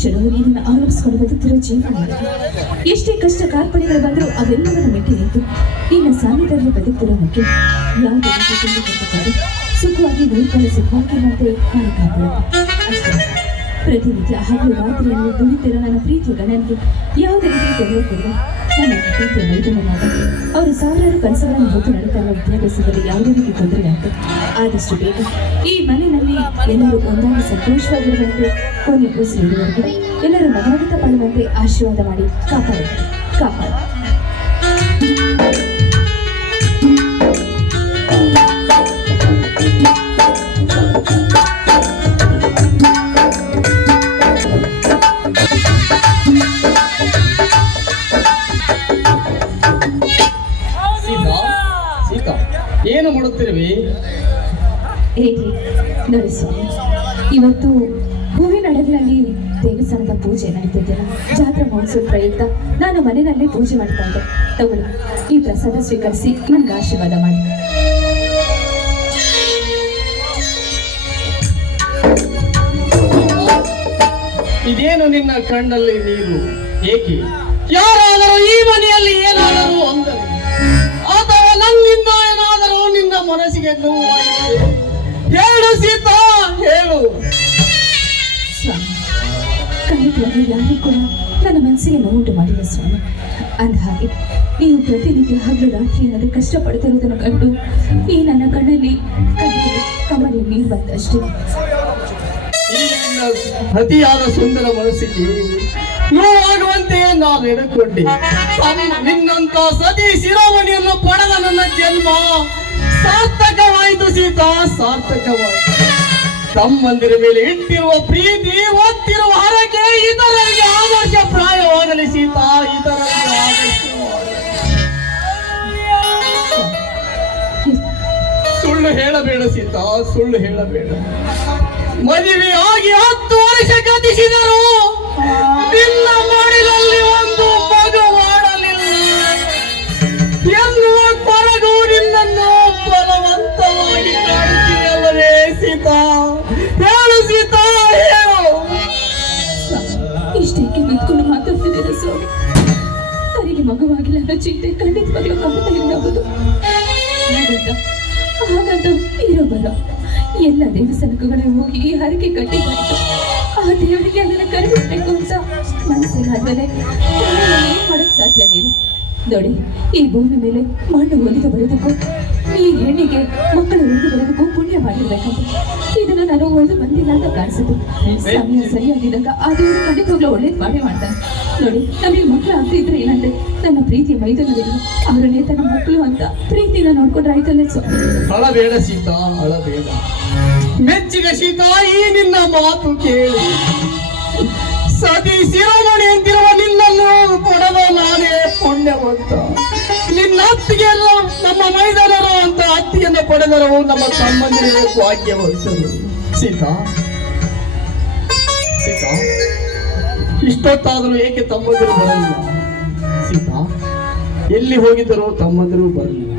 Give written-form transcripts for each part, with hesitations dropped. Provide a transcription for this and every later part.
ಕ್ಷಣವೂ ಇದನ್ನು ಆಲೋಚಿಸಿಕೊಂಡು ಬದುಕ್ತಿರೋ ಜೀವನ. ಎಷ್ಟೇ ಕಷ್ಟ ಕಾರ್ಪಣ್ಯಗಳು ಬಂದರೂ ಅವೆಲ್ಲವನ್ನು ಮೆಟ್ಟಿ ನಿಂತು ನಿನ್ನ ಸಾನ್ನಿಧ್ಯದಲ್ಲಿ ಬದುಕ್ತಿರೋ ಬಗ್ಗೆ ಯಾವುದೇ ರೀತಿ ತುಂಬಿಕೊಟ್ಟುಕೊಂಡು ಸುಖವಾಗಿ ನೋಡ್ಕೊಂಡು ಸುಖವಾಗಿರುವಂತೆ ನಾನು ಕಾಪಾಡುತ್ತೆ ಅಷ್ಟೇ. ಪ್ರತಿನಿತ್ಯ ಹಗಲು ರಾತ್ರಿಯಲ್ಲಿ ದುಡಿತಿರೋ ನನ್ನ ಪ್ರೀತಿಯ ಗಣನಿಗೆ ಯಾವುದೇ ರೀತಿ ತೊಂದರೆ ಕೊಡಲು ನನ್ನ ಪ್ರೀತಿಯ ಮೈದನ್ನು ಮಾಡಿ ಅವರು ಸಾವಿರಾರು ಕನಸುಗಳನ್ನು ಹೊತ್ತು ನಡೀತಾ ಇರುವ ವಿದ್ಯಾಭ್ಯಾಸದಲ್ಲಿ ಯಾವುದೇ ರೀತಿ ತೊಂದರೆ ಆಯಿತು. ಆದಷ್ಟು ಬೇಗ ಈ ಮನೆಯಲ್ಲಿ ಎಲ್ಲರೂ ಒಂದಾಗಿ ಸಂತೋಷವಾಗಿರುವಂತೆ ಕೊನೆ ಉಸಿರಿರುವಂತೆ ಎಲ್ಲರೂ ನಗಾಡುತ್ತಾ ಬಾಳುವಂತೆ ಆಶೀರ್ವಾದ ಮಾಡಿ ಕಾಪಾಡು. ಏನು ಮಾಡುತ್ತಿರುವೆ? ಹೇಗೆ ನೋಡಿ ಸ್ವಾಮಿ, ಇವತ್ತು ಹೂವಿನ ಹಡಗಲಲ್ಲಿ ದೇವಸ್ಥಾನದ ಪೂಜೆ ನಡೀತಿದ್ದೆಲ್ಲ ಜಾತ್ರಾ ಮಹೋತ್ಸವ ಪ್ರಯುಕ್ತ ನಾನು ಮನೆಯಲ್ಲೇ ಪೂಜೆ ಮಾಡ್ತಾ ಇದ್ದೆ. ತಗೊಳ್ಳಿ, ಈ ಪ್ರಸಾದ ಸ್ವೀಕರಿಸಿ ನನ್ಗೆ ಆಶೀರ್ವಾದ ಮಾಡಿ. ಇದೇನು ನಿನ್ನ ಕಣ್ಣಲ್ಲಿ ನೀರು? ಏಕೆ? ಯಾರಾದರೂ ಈ ಮನೆಯಲ್ಲಿ ಏನಾದರೂ ಅಂದರು ಅಥವಾ ನನ್ನಿಂದ ಏನಾದರೂ ನಿನ್ನ ಮನಸ್ಸಿಗೆ ನೋವಾಯಿತು? ಹೇಳು ಸೀತಾ, ಹೇಳು. ಸ್ವಾಮಿ, ಖಂಡಿತವಾಗಿ ಯಾರು ಕೂಡ ನನ್ನ ಮನಸ್ಸಿಗೆ ನೋವುಂಟು ಮಾಡಿಲ್ಲ ಸ್ವಾಮಿ. ಅಂದ ಹಾಗೆ ನೀವು ಪ್ರತಿನಿತ್ಯ ಹಗಲು ರಾತ್ರಿ ಅನ್ನೋದು ಕಷ್ಟಪಡ್ತಿರೋದನ್ನು ಕಂಡು ಈ ನನ್ನ ಕಣ್ಣಲ್ಲಿ ಕಮಲಿ ನೀರು ಬಂದಷ್ಟೇ. ಈ ನಿನ್ನ ಅತಿಯಾದ ಸುಂದರ ಮನಸ್ಸಿಗೆ ನೋವಾಗುವಂತೆ ನಾನು ಎಡಕೊಂಡೆ. ನಿನ್ನಂತ ಸತಿ ಶಿರೋಮಣಿಯನ್ನು ಪಡೆದ ನನ್ನ ಜನ್ಮ ಸಾರ್ಥಕವಾಯಿತು ಸೀತಾ, ಸಾರ್ಥಕವಾಯಿತು. ತಮ್ಮಂದಿರ ಮೇಲೆ ಇಟ್ಟಿರುವ ಪ್ರೀತಿ, ಒತ್ತಿರುವ ಹರಕೆ ಇತರರಿಗೆ ಆದರ್ಶ ಪ್ರಾಯವಾಗಲಿ ಸೀತಾ, ಇತರರಿಗೆ ಆದರ್ಶವಾಗಲಿ. ಸುಳ್ಳು ಹೇಳಬೇಡ ಸೀತಾ, ಸುಳ್ಳು ಹೇಳಬೇಡ. ಮದುವೆಯಾಗಿ 10 ವರ್ಷ ಗತಿಸಿದರು ನಿನ್ನ ಮಾಡಿದಲ್ಲಿ ಒಂದು ಮಗು ಮಾಡಲಿಲ್ಲ ಎನ್ನುವ ಕೊರಗು ನಿನ್ನನ್ನು ಬಲವಂತವಾಗಿ ಕಾಡುತ್ತೀಯಲ್ಲವೇ ಸೀತಾ? ಹೇಳು ಸೀತಾ, ಹೇಳು. ಇಷ್ಟೇಕೆ ನಿಂತ್ಕೊಂಡು ಮಾತಾಡ್ತಿದ್ದೀರ ಸ್ವಾಮಿ? ತನಗೆ ಮಗುವಾಗಿಲ್ಲ ಅನ್ನೋ ಚಿಂತೆ ಖಂಡಿತವಾಗ್ಲೂ ಕವಿತಾ ಇರಬಹುದು. ಹಾಗಂತ ಇರೋ ಬರೋ ಎಲ್ಲ ದೇವಸ್ಥಾನಗಳಿಗೆ ಹೋಗಿ ಈ ಹರಕೆ ಕಟ್ಟಿದ್ದಾಯ್ತು. ಆ ದೇವರಿಗೆ ಅದನ್ನು ಕರೆಬಿಡ್ಬೇಕು ಅಂತ ಮನಸ್ಸಿಗಾದ್ಮೇಲೆ ಏನ್ ಮಾಡಕ್ ಸಾಧ್ಯ ಹೇಳಿ? ನೋಡಿ, ಈ ಭೂಮಿ ಮೇಲೆ ಮಣ್ಣು ಒಲಿದು ಬರೋದಕ್ಕೂ ಈ ಹೆಣ್ಣಿಗೆ ಮಕ್ಕಳು ಒಲಿದು ಬರೋದಕ್ಕೂ ಪುಣ್ಯ ಮಾಡಿರ್ಬೇಕಂತ ಇದನ್ನ ನಾನು ಒಳ್ಳೆ ಬಂದಿಲ್ಲ ಅಂತ ಕಾಣಿಸುತ್ತೆ. ಸಮಯ ಸರಿಯಾಗಿದ್ದಾಗ ಆ ದೇವರು ಖಂಡಿತವಾಗ್ಲೂ ಒಳ್ಳೇದು ಮಾಡೇ ಮಾಡ್ತಾನೆ. ನೋಡಿ, ನಮಗೆ ಮಕ್ಕಳು ಆಗ್ತಿದ್ರೆ ಏನಂದ್ರೆ ನನ್ನ ಪ್ರೀತಿಯ ಮೈದನದಲ್ಲಿ ಅವರನ್ನೇ ತನ್ನ ಮಕ್ಕಳು ಅಂತ ಪ್ರೀತಿನ ನೋಡ್ಕೊಂಡ್ರೆ ಆಯ್ತಲ್ಲ ಸ್ವಾಮಿ. ಅಳಬೇಡ ಸೀತಾ, ಅಳಬೇಡ. ಮೆಚ್ಚಿದ ಸೀತಾ, ಈ ನಿನ್ನ ಮಾತು ಕೇಳಿ ಸತಿ ಶಿರೋಮಣಿ ಅಂತಿರುವ ನಿನ್ನನ್ನು ಕೊಡದ ನಾನೇ ಪುಣ್ಯವಂತ. ನಿನ್ನ ಅತ್ತಿಗೆಲ್ಲ ನಮ್ಮ ಮೈದಾನರು ಅಂತ ಅತ್ತಿಗೆಯನ್ನು ಪಡೆದರು ನಮ್ಮ ತಮ್ಮಂದಿರ ಭಾಗ್ಯವಂತರು. ಸೀತಾ, ಸೀತಾ, ಇಷ್ಟೊತ್ತಾದರೂ ಏಕೆ ತಮ್ಮಂದಿರು ಬರಲಿಲ್ಲ? ಸೀತಾ, ಎಲ್ಲಿ ಹೋಗಿದ್ದರೂ ತಮ್ಮಂದಿರು ಬರಲಿಲ್ಲ.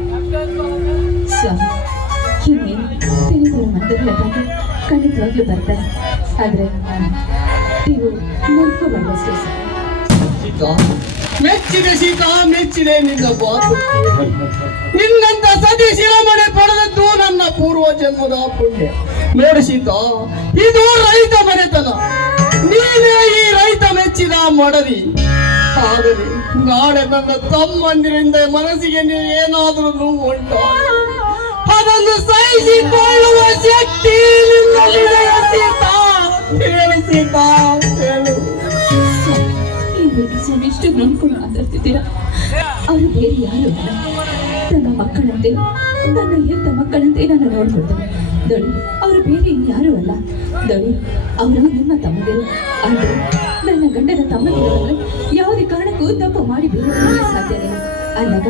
ಸ್ವಾಮಿ, ಇನ್ನೇನು ತಿಳಿದಿರೋ ಮಂದಿರಗಳ ಬಗ್ಗೆ ಖಂಡಿತವಾಗ್ಲೂ ಬರ್ತಾರೆ. ಆದ್ರೆ ನೀವು ನೋಡ್ಕೋಬಾರ್ದಷ್ಟೇ ಸರ್. ಸೀತಾ, ಮೆಚ್ಚಿದೆ ಸೀತಾ, ಮೆಚ್ಚಿದೆ ನಿನ್ನ ಮಾತು. ನಿನ್ನಂತ ಸತಿ ಶಿರೋಮಣಿ ಪಡೆದದ್ದು ನನ್ನ ಪೂರ್ವ ಜನ್ಮದ ಪುಣ್ಯ. ನೋಡಿ ಸೀತಾ, ಇದು ರೈತ ಮನೆತನ. ನೀನೇ ಈ ರೈತ ಮೆಚ್ಚಿದ ಮಡದಿ. ಆದರೆ ನಾಳೆ ನನ್ನ ತಮ್ಮಂದಿರಿಂದ ಮನಸ್ಸಿಗೆ ನೀವು ಏನಾದರೂ ನೋವು ಉಂಟು, ಅದನ್ನು ಸಹಿಸಿಕೊಳ್ಳುವ ಶಕ್ತಿ ನಿನ್ನಲ್ಲಿದೆಯಾ ಸೀತಾ? ಹೇಳು ಸೀತಾ, ಹೇಳು. ಸ್ವಾಮಿ, ಇಷ್ಟು ನೋಡ್ಕೊಂಡು ಮಾತಾಡ್ತಿದ್ದೀರಾ? ಅವರು ಬೇರೆ ಯಾರು ಅಲ್ಲ, ನನ್ನ ಮಕ್ಕಳಂತೆ, ನನ್ನ ಹೆತ್ತ ಮಕ್ಕಳಂತೆ ನಾನು ನೋಡ್ಕೊಳ್ತೇನೆ. ದೊಳಿ, ಅವರು ಬೇರೆ ಇನ್ಯಾರೂ ಅಲ್ಲ. ದೊಳಿ, ಅವರು ನಿಮ್ಮ ತಮ್ಮದಿರು. ಆದರೆ ನನ್ನ ಗಂಡನ ತಮ್ಮದಿರು ಯಾವುದೇ ಕಾರಣಕ್ಕೂ ತಪ್ಪು ಮಾಡಿ ಬೇರೆ ಸಾಧ್ಯನೇ ಅಂದಾಗ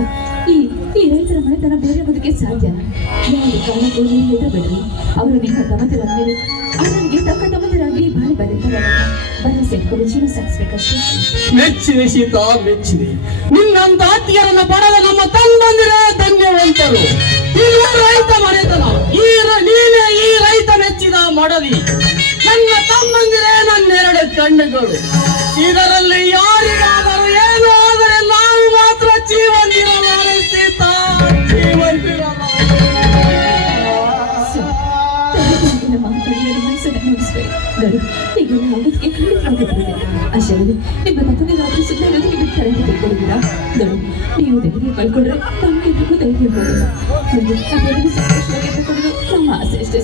ಈ ರೈತರ ಮನೆತನ ಬೇರೆ ಬದುಕೆ ಸಾಧ್ಯನ? ಯಾವುದೇ ಕಾರಣಕ್ಕೂ ನೀವು ಹೆದರಬೇಡ್ರಿ. ಅವರು ನಿಮ್ಮ ತಮ್ಮದಿರ ಮೇಲೆ ಅವನಿಗೆ ತಕ್ಕ ತಮ್ಮದಿರಾಗಿ ಬಾಳಿ ಬರೀತಾರೆ. ಭರವಸೆ ಇಟ್ಕೊಂಡು ಜೀವ ಸಾಗಿಸ್ಬೇಕಷ್ಟೇ. ಮೆಚ್ಚಿದೆ ಸೀತಾ, ಮೆಚ್ಚಿದೆ. ನಿನ್ನಂತ ಅತ್ತಿಯರನ್ನು ಪಡೆದ ನಮ್ಮ ತಮ್ಮಂದಿರೇ ಧನ್ಯವಂತರು. ಇದು ರೈತ ಮನೆತನ. ನೀನೇ ಈ ರೈತ ಮೆಚ್ಚಿದ ಮಡದಿ. ನನ್ನ ತಮ್ಮಂದಿರೇ ನನ್ನೆರಡು ಕಣ್ಣುಗಳು. ಇದರಲ್ಲಿ ಯಾರಿಗಾದರೂ ಏನು ಆದರೆ ನಾವು ಮಾತ್ರ ಜೀವಂದಿರಲಾರೆ ಸೀತಾ, ಜೀವಂದಿರಲಾರೆ. ತಲೆಗೆ ಮಾತನಾಡಿದ ಮನಸ್ಸನ್ನು ನೋಡಿಸಬೇಡಿ. ನೋಡಿ, ಹೀಗೆಲ್ಲ ಆಗೋದಕ್ಕೆ ಖಂಡಿತವಾಗಿ ಬರುತ್ತೆ. ಅಷ್ಟರಲ್ಲಿ ನಿಮ್ಮ ತಪ್ಪನಿಗಾದ್ರೂ ಸುಮ್ಮನೆ ಬಿಡ್ತಾರೆ ಅಂತ ತಿಳ್ಕೊಂಡಿದ್ದೀರಾ? ನೋಡಿ, ನೀವು ಧೈರ್ಯ ಕಳ್ಕೊಂಡ್ರೆ ತಮಗೆ ಎಲ್ರಿಗೂ ಧೈರ್ಯ ಹೋಗಲ್ಲ. ನೋಡಿ, ಅದರಲ್ಲಿ ಸಂತೋಷವಾಗಿ ತಗೊಂಡು ನಮ್ಮ ಆಸೆ ಅಷ್ಟೇ.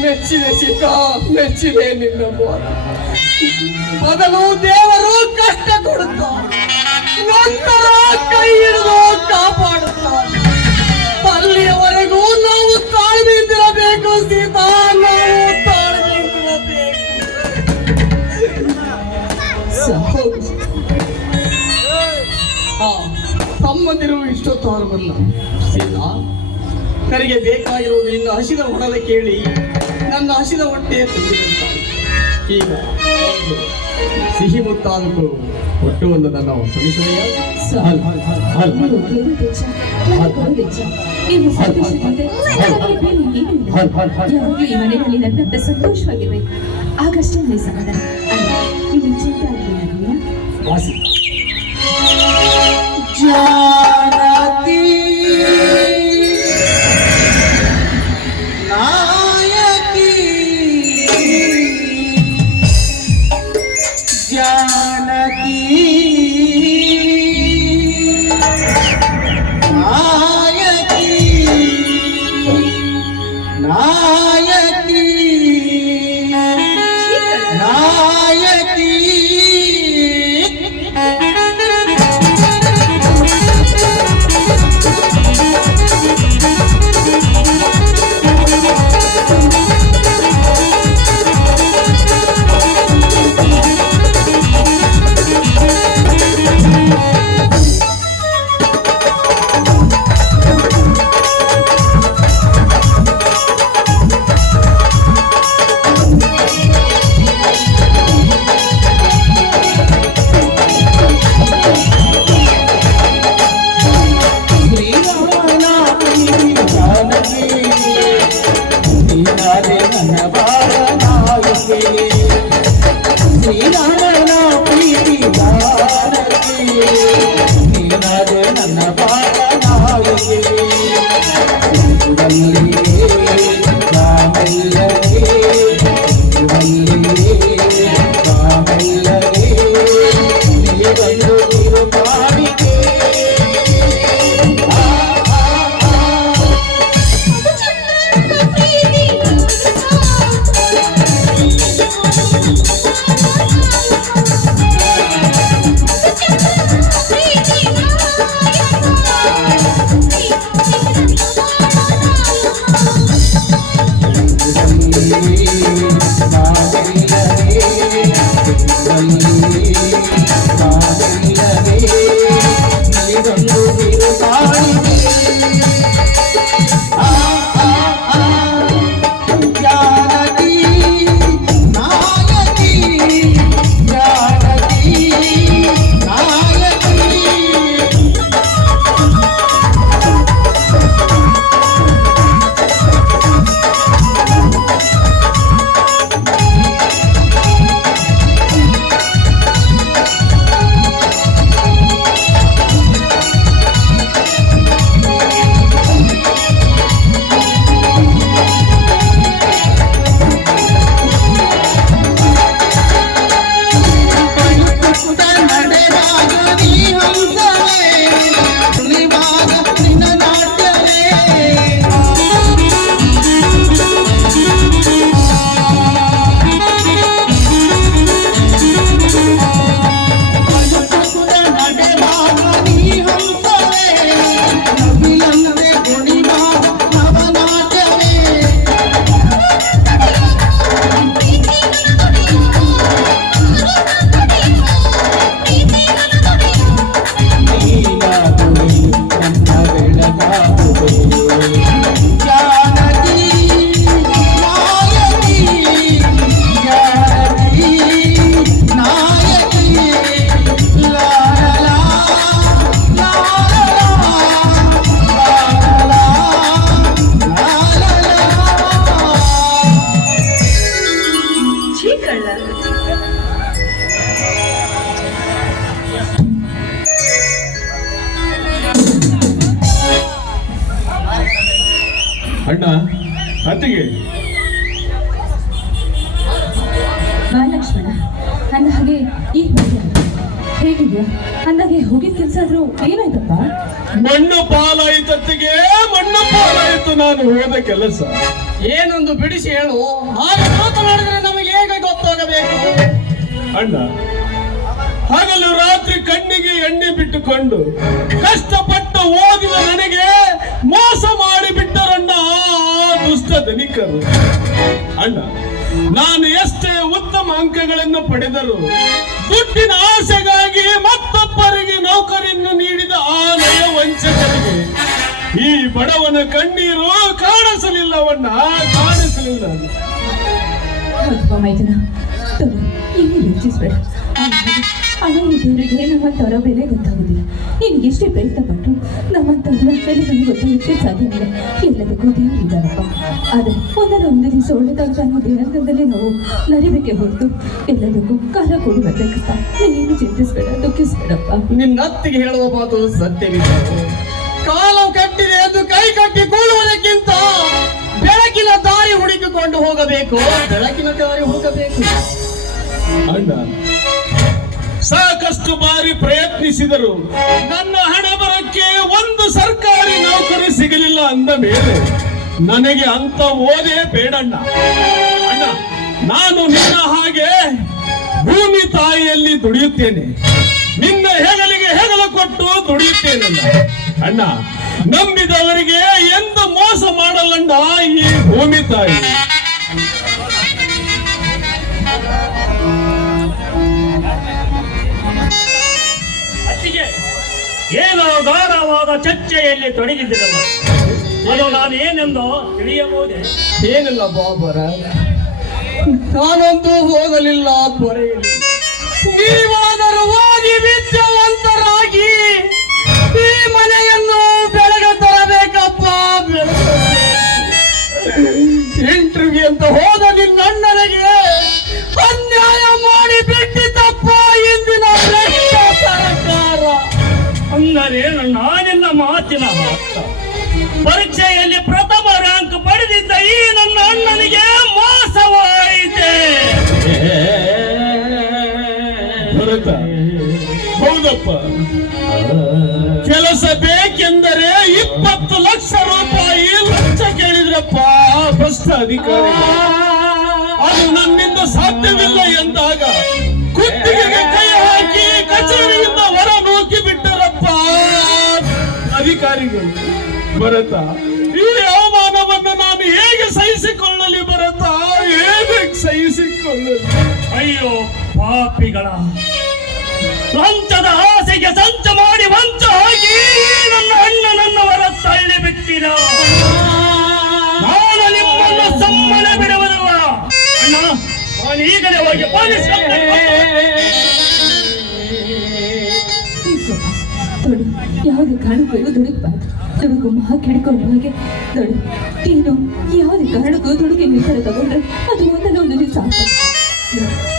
ಮೆಚ್ಚಿದೆ ಸೀತಾ, ಮೆಚ್ಚಿದೆ ನಿನ್ನ ಮಾತು. ಮೊದಲು ದೇವರು ಕಷ್ಟ ಕೊಡುತ್ತಾರೆ, ನಂತರ ಕೈ ಹಿಡಿದು ಕಾಪಾಡುತ್ತಾರೆ. ಅಲ್ಲಿಯವರೆಗೂ ನಾವು ತಾಳ್ಮೆಯಿಂದಿರಬೇಕು ಸೀತಾ, ನಾವು ತಾಳ್ಮೆಯಿಂದಿರಬೇಕು. ತಮ್ಮಂದಿರು ಇಷ್ಟೊತ್ತಾರವಲ್ಲ ಸೀತಾ. ಕರಿಗೆ ಬೇಕಾಗಿರುವುದು ನಿನ್ನ ಹಸಿದ ಹೊಣದ ಕೇಳಿ ನನ್ನ ಹಸಿದ ಹೊಟ್ಟೆ ತುಂಬಿರುತ್ತಾರೆ. ಈಗ ಸಿಹಿ ಮುತ್ತಾದಕ್ಕೂ ಒಟ್ಟು ಒಂದು ನನ್ನ ಕ್ಷಮಿಸುವೆಯಾ? ನೀವು ಕೇಳುವುದೇ ಚ, ನಾನು ಕೊಡುವುದೇ ಚ. ನೀವು ಸಂತೋಷಗೊಂಡ್ರೆ ನನಗೆ ಬೇರೆ ಏನೂ ಇಲ್ಲ. ಯಾವಾಗಲೂ ಈ ಮನೆಯಲ್ಲಿ ನನ್ನಂತ ಸಂತೋಷವಾಗಿರ್ಬೇಕು. ಆಗಷ್ಟೇ ನನಗೆ ಸಮಾಧಾನ. ಅಲ್ಲ, ನಿಮಗೆ ಚಿಂತೆ ಆಗಲಿಲ್ಲ ನನಗೆ. ವಾಸಿ ಜಾನಕಿ ನಾಯಕಿ ಜಾನಕಿ ನಾಯಕಿ ನಾಯಕಿ ನಾಯಕಿ ಅತ್ತಿಗೆ ಬಾ ಲಕ್ಷ್ಮಣ. ಅಂದ ಹಾಗೆ ಈಗ ಬಂದೆ. ಹೇಗಿದ್ಯಾ? ಅಂದಾಗೆ ಹೋಗಿದ ಕೆಲಸ ಆದ್ರೂ ಏನಾಯ್ತಪ್ಪ? ಮಣ್ಣು ಪಾಲಾಯಿತು ಅತ್ತಿಗೆ, ಮಣ್ಣು ಪಾಲಾಯಿತು ನಾನು ಹೋದ ಕೆಲಸ. ಏನೊಂದು ಬಿಡಿಸಿ ಹೇಳು. ಹಾಗೆ ಮಾತನಾಡಿದ್ರೆ ನಮಗೆ ಹೇಗೆ ಗೊತ್ತಾಗಬೇಕು? ಅಣ್ಣ, ಹಗಲು ರಾತ್ರಿ ಕಣ್ಣಿಗೆ ಎಣ್ಣೆ ಬಿಟ್ಟುಕೊಂಡು ಕಷ್ಟಪಟ್ಟು ಓದಿದ ನನಗೆ ಮೋಸ ಮಾಡಿ ಬಿಟ್ಟರಣ್ಣ ಆ ದುಷ್ಟ ಧನಿಕರು. ಅಣ್ಣ, ನಾನು ಎಷ್ಟೇ ಉತ್ತಮ ಅಂಕಗಳನ್ನು ಪಡೆದರು ದುಡ್ಡಿನ ಆಸೆಗಾಗಿ ಮತ್ತೊಬ್ಬರಿಗೆ ನೌಕರಿಯನ್ನು ನೀಡಿದ ಆ ನಯ ವಂಚಕರಿಗೆ ಈ ಬಡವನ ಕಣ್ಣೀರು ಕಾಣಿಸಲಿಲ್ಲವಣ್ಣ, ಕಾಣಿಸಲಿಲ್ಲ. ಹೌದಪ್ಪ ಮೈದನ, ತಗೋ, ಏನು ಯೋಚಿಸ್ಬೇಡ. ಅನಾಹುತರಿಗೆ ನಮ್ಮಂಥವರ ಬೆಲೆ ಗೊತ್ತಾಗುದಿಲ್ಲ. ನಿನ್ಗೆ ಎಷ್ಟೇ ಪ್ರಯತ್ನ ಪಟ್ಟರು ನಮ್ಮಂಥವ್ರ ಬೆಲೆ ನಮಗೆ ಗೊತ್ತಾಗಕ್ಕೆ ಸಾಧ್ಯವಿಲ್ಲ. ಎಲ್ಲದಕ್ಕೂ ದೇವರು ಇದ್ದಾರಪ್ಪ. ಆದರೆ ಒಂದು ದಿವಸ ಒಳ್ಳೆದಾಗ್ತಾ ಅನ್ನೋ ದೇಹದಲ್ಲಿ ನಾವು ನಡಿಬೇಕೆ ಹೊರತು ಎಲ್ಲದಕ್ಕೂ ಕಾಲ ಕೊಡಿ ಬರ್ಬೇಕಪ್ಪ. ನೀನೇನು ಚಿಂತಿಸ್ಬೇಡ, ದುಃಖಿಸ್ಬೇಡಪ್ಪ. ನಿನ್ನ ಅತ್ತಿಗೆ ಹೇಳುವ ಮಾತು ಸತ್ಯವಿಲ್ಲ. ಕಾಲ ಕಟ್ಟಿದೆ ಎಂದು ಕೈ ಕಟ್ಟಿ ಕೂಡುವುದಕ್ಕಿಂತ ಬೆಳಕಿನ ದಾರಿ ಹುಡುಕಿಕೊಂಡು ಹೋಗಬೇಕು, ಬೆಳಕಿನ ದಾರಿ ಹೋಗಬೇಕು. ಅಣ್ಣ, ಸಾಕಷ್ಟು ಬಾರಿ ಪ್ರಯತ್ನಿಸಿದರು ನನ್ನ ಹಣ ಬರಕ್ಕೆ ಒಂದು ಸರ್ಕಾರಿ ನೌಕರಿ ಸಿಗಲಿಲ್ಲ ಅಂದ ಮೇಲೆ ನನಗೆ ಅಂತ ಓದೇ ಬೇಡಣ್ಣ. ಅಣ್ಣ, ನಾನು ನಿನ್ನ ಹಾಗೆ ಭೂಮಿ ತಾಯಿಯಲ್ಲಿ ದುಡಿಯುತ್ತೇನೆ, ನಿನ್ನ ಹೆಗಲಿಗೆ ಹೆಗಲು ಕೊಟ್ಟು ದುಡಿಯುತ್ತೇನೆ. ಅಣ್ಣ, ನಂಬಿದವರಿಗೆ ಎಂದು ಮೋಸ ಮಾಡಲ್ಲಣ್ಣ ಈ ಭೂಮಿ ತಾಯಿ. ಏನೋ ಗಾಢವಾದ ಚರ್ಚೆಯಲ್ಲಿ ತೊಡಗಿದ್ದಿರಲ್ಲ, ಅದು ನಾನು ಏನೆಂದು ತಿಳಿಯಬಹುದೇ? ಏನಿಲ್ಲ ಬಾಬರ, ನಾನಂತೂ ಹೋಗಲಿಲ್ಲ, ಬರೆಯಲಿ. ನೀವಾದರೂ ಓದಿ ವಿದ್ಯಾವಂತರಾಗಿ ಈ ಮನೆಯನ್ನು ಬೆಳಗ್ಗೆ ತರಬೇಕಪ್ಪ, ಇಂಟರ್ವ್ಯೂ ಅಂತ ಹೋದ ನಿನ್ನ ಅಣ್ಣನಿಗೆ ಅನ್ಯಾಯ ಮಾಡಿ ಬಿಟ್ಟಿದ್ದಪ್ಪ ಇಂದಿನ ಭ್ರಷ್ಟ ಸರ್ಕಾರ. ಅಂದರೆ ನಾನೆಲ್ಲ ಮಾತಿನ ಮಾತ. ಪರೀಕ್ಷೆಯಲ್ಲಿ ಪ್ರಥಮ ರ್ಯಾಂಕ್ ಪಡೆದಿದ್ದ ಈ ನನ್ನ ಅಣ್ಣನಿಗೆ ಮೋಸವಾಯಿತೆ. ಭರತ, ಹೌದಪ್ಪ, ಕೆಲಸ ಬೇಕೆಂದರೆ 20 ಲಕ್ಷ ರೂಪಾಯಿ ಲಂಚ ಕೇಳಿದ್ರಪ್ಪ ಭ್ರಷ್ಟ ಅಧಿಕಾರಿ. ಅದು ನನ್ನಿಂದ ಸಾಧ್ಯವಿಲ್ಲ ಎಂದಾಗ ಕುತ್ತಿಗೆಗೆ ಕೈ ಹಾಕಿ ಕಚೇರಿಯಿಂದ ಹೊರ ನೂಕಿ ಬಿಟ್ಟರಪ್ಪ ಅಧಿಕಾರಿಗಳು. ಭರತ, ಈ ಅವಮಾನವನ್ನು ನಾನು ಹೇಗೆ ಸಹಿಸಿಕೊಳ್ಳಲಿ ಭರತ, ಹೇಗೆ ಸಹಿಸಿಕೊಳ್ಳಲಿ? ಅಯ್ಯೋ ಪಾಪಿಗಳ, ಲಂಚದ ಆಸೆಗೆ ಸಂಚ ಮಾಡಿ ವಂಚ ಹೋಗಿ ನನ್ನ ಅಣ್ಣನನ್ನವರ ತಳ್ಳಿ ಬಿಟ್ಟಿರ. ನಾನು ನಿಮ್ಮನ್ನು ಸುಮ್ಮನೆ ಬಿಡುವುದಿಲ್ಲ. ಅಣ್ಣ, ನಾನು ಈಗಲೇ ಹೋಗಿ ಪೊಲೀಸ್ ತೊಡು, ಯಾವುದೇ ಕಾರಣಕ್ಕೂ ದುಡುಕಬಾರ್ದು. ದುಡುಕು ಮಹಾ ಕೆಡ್ಕೊಳ್ಳೋ ಹಾಗೆ ತೊಡು. ನೀನು ಯಾವುದೇ ಕಾರಣಕ್ಕೂ ದುಡುಕಿ ನಿರ್ಧಾರ ತಗೊಂಡ್ರೆ ಅದು ಒಂದಲ್ಲ ಒಂದು ದಿವಸ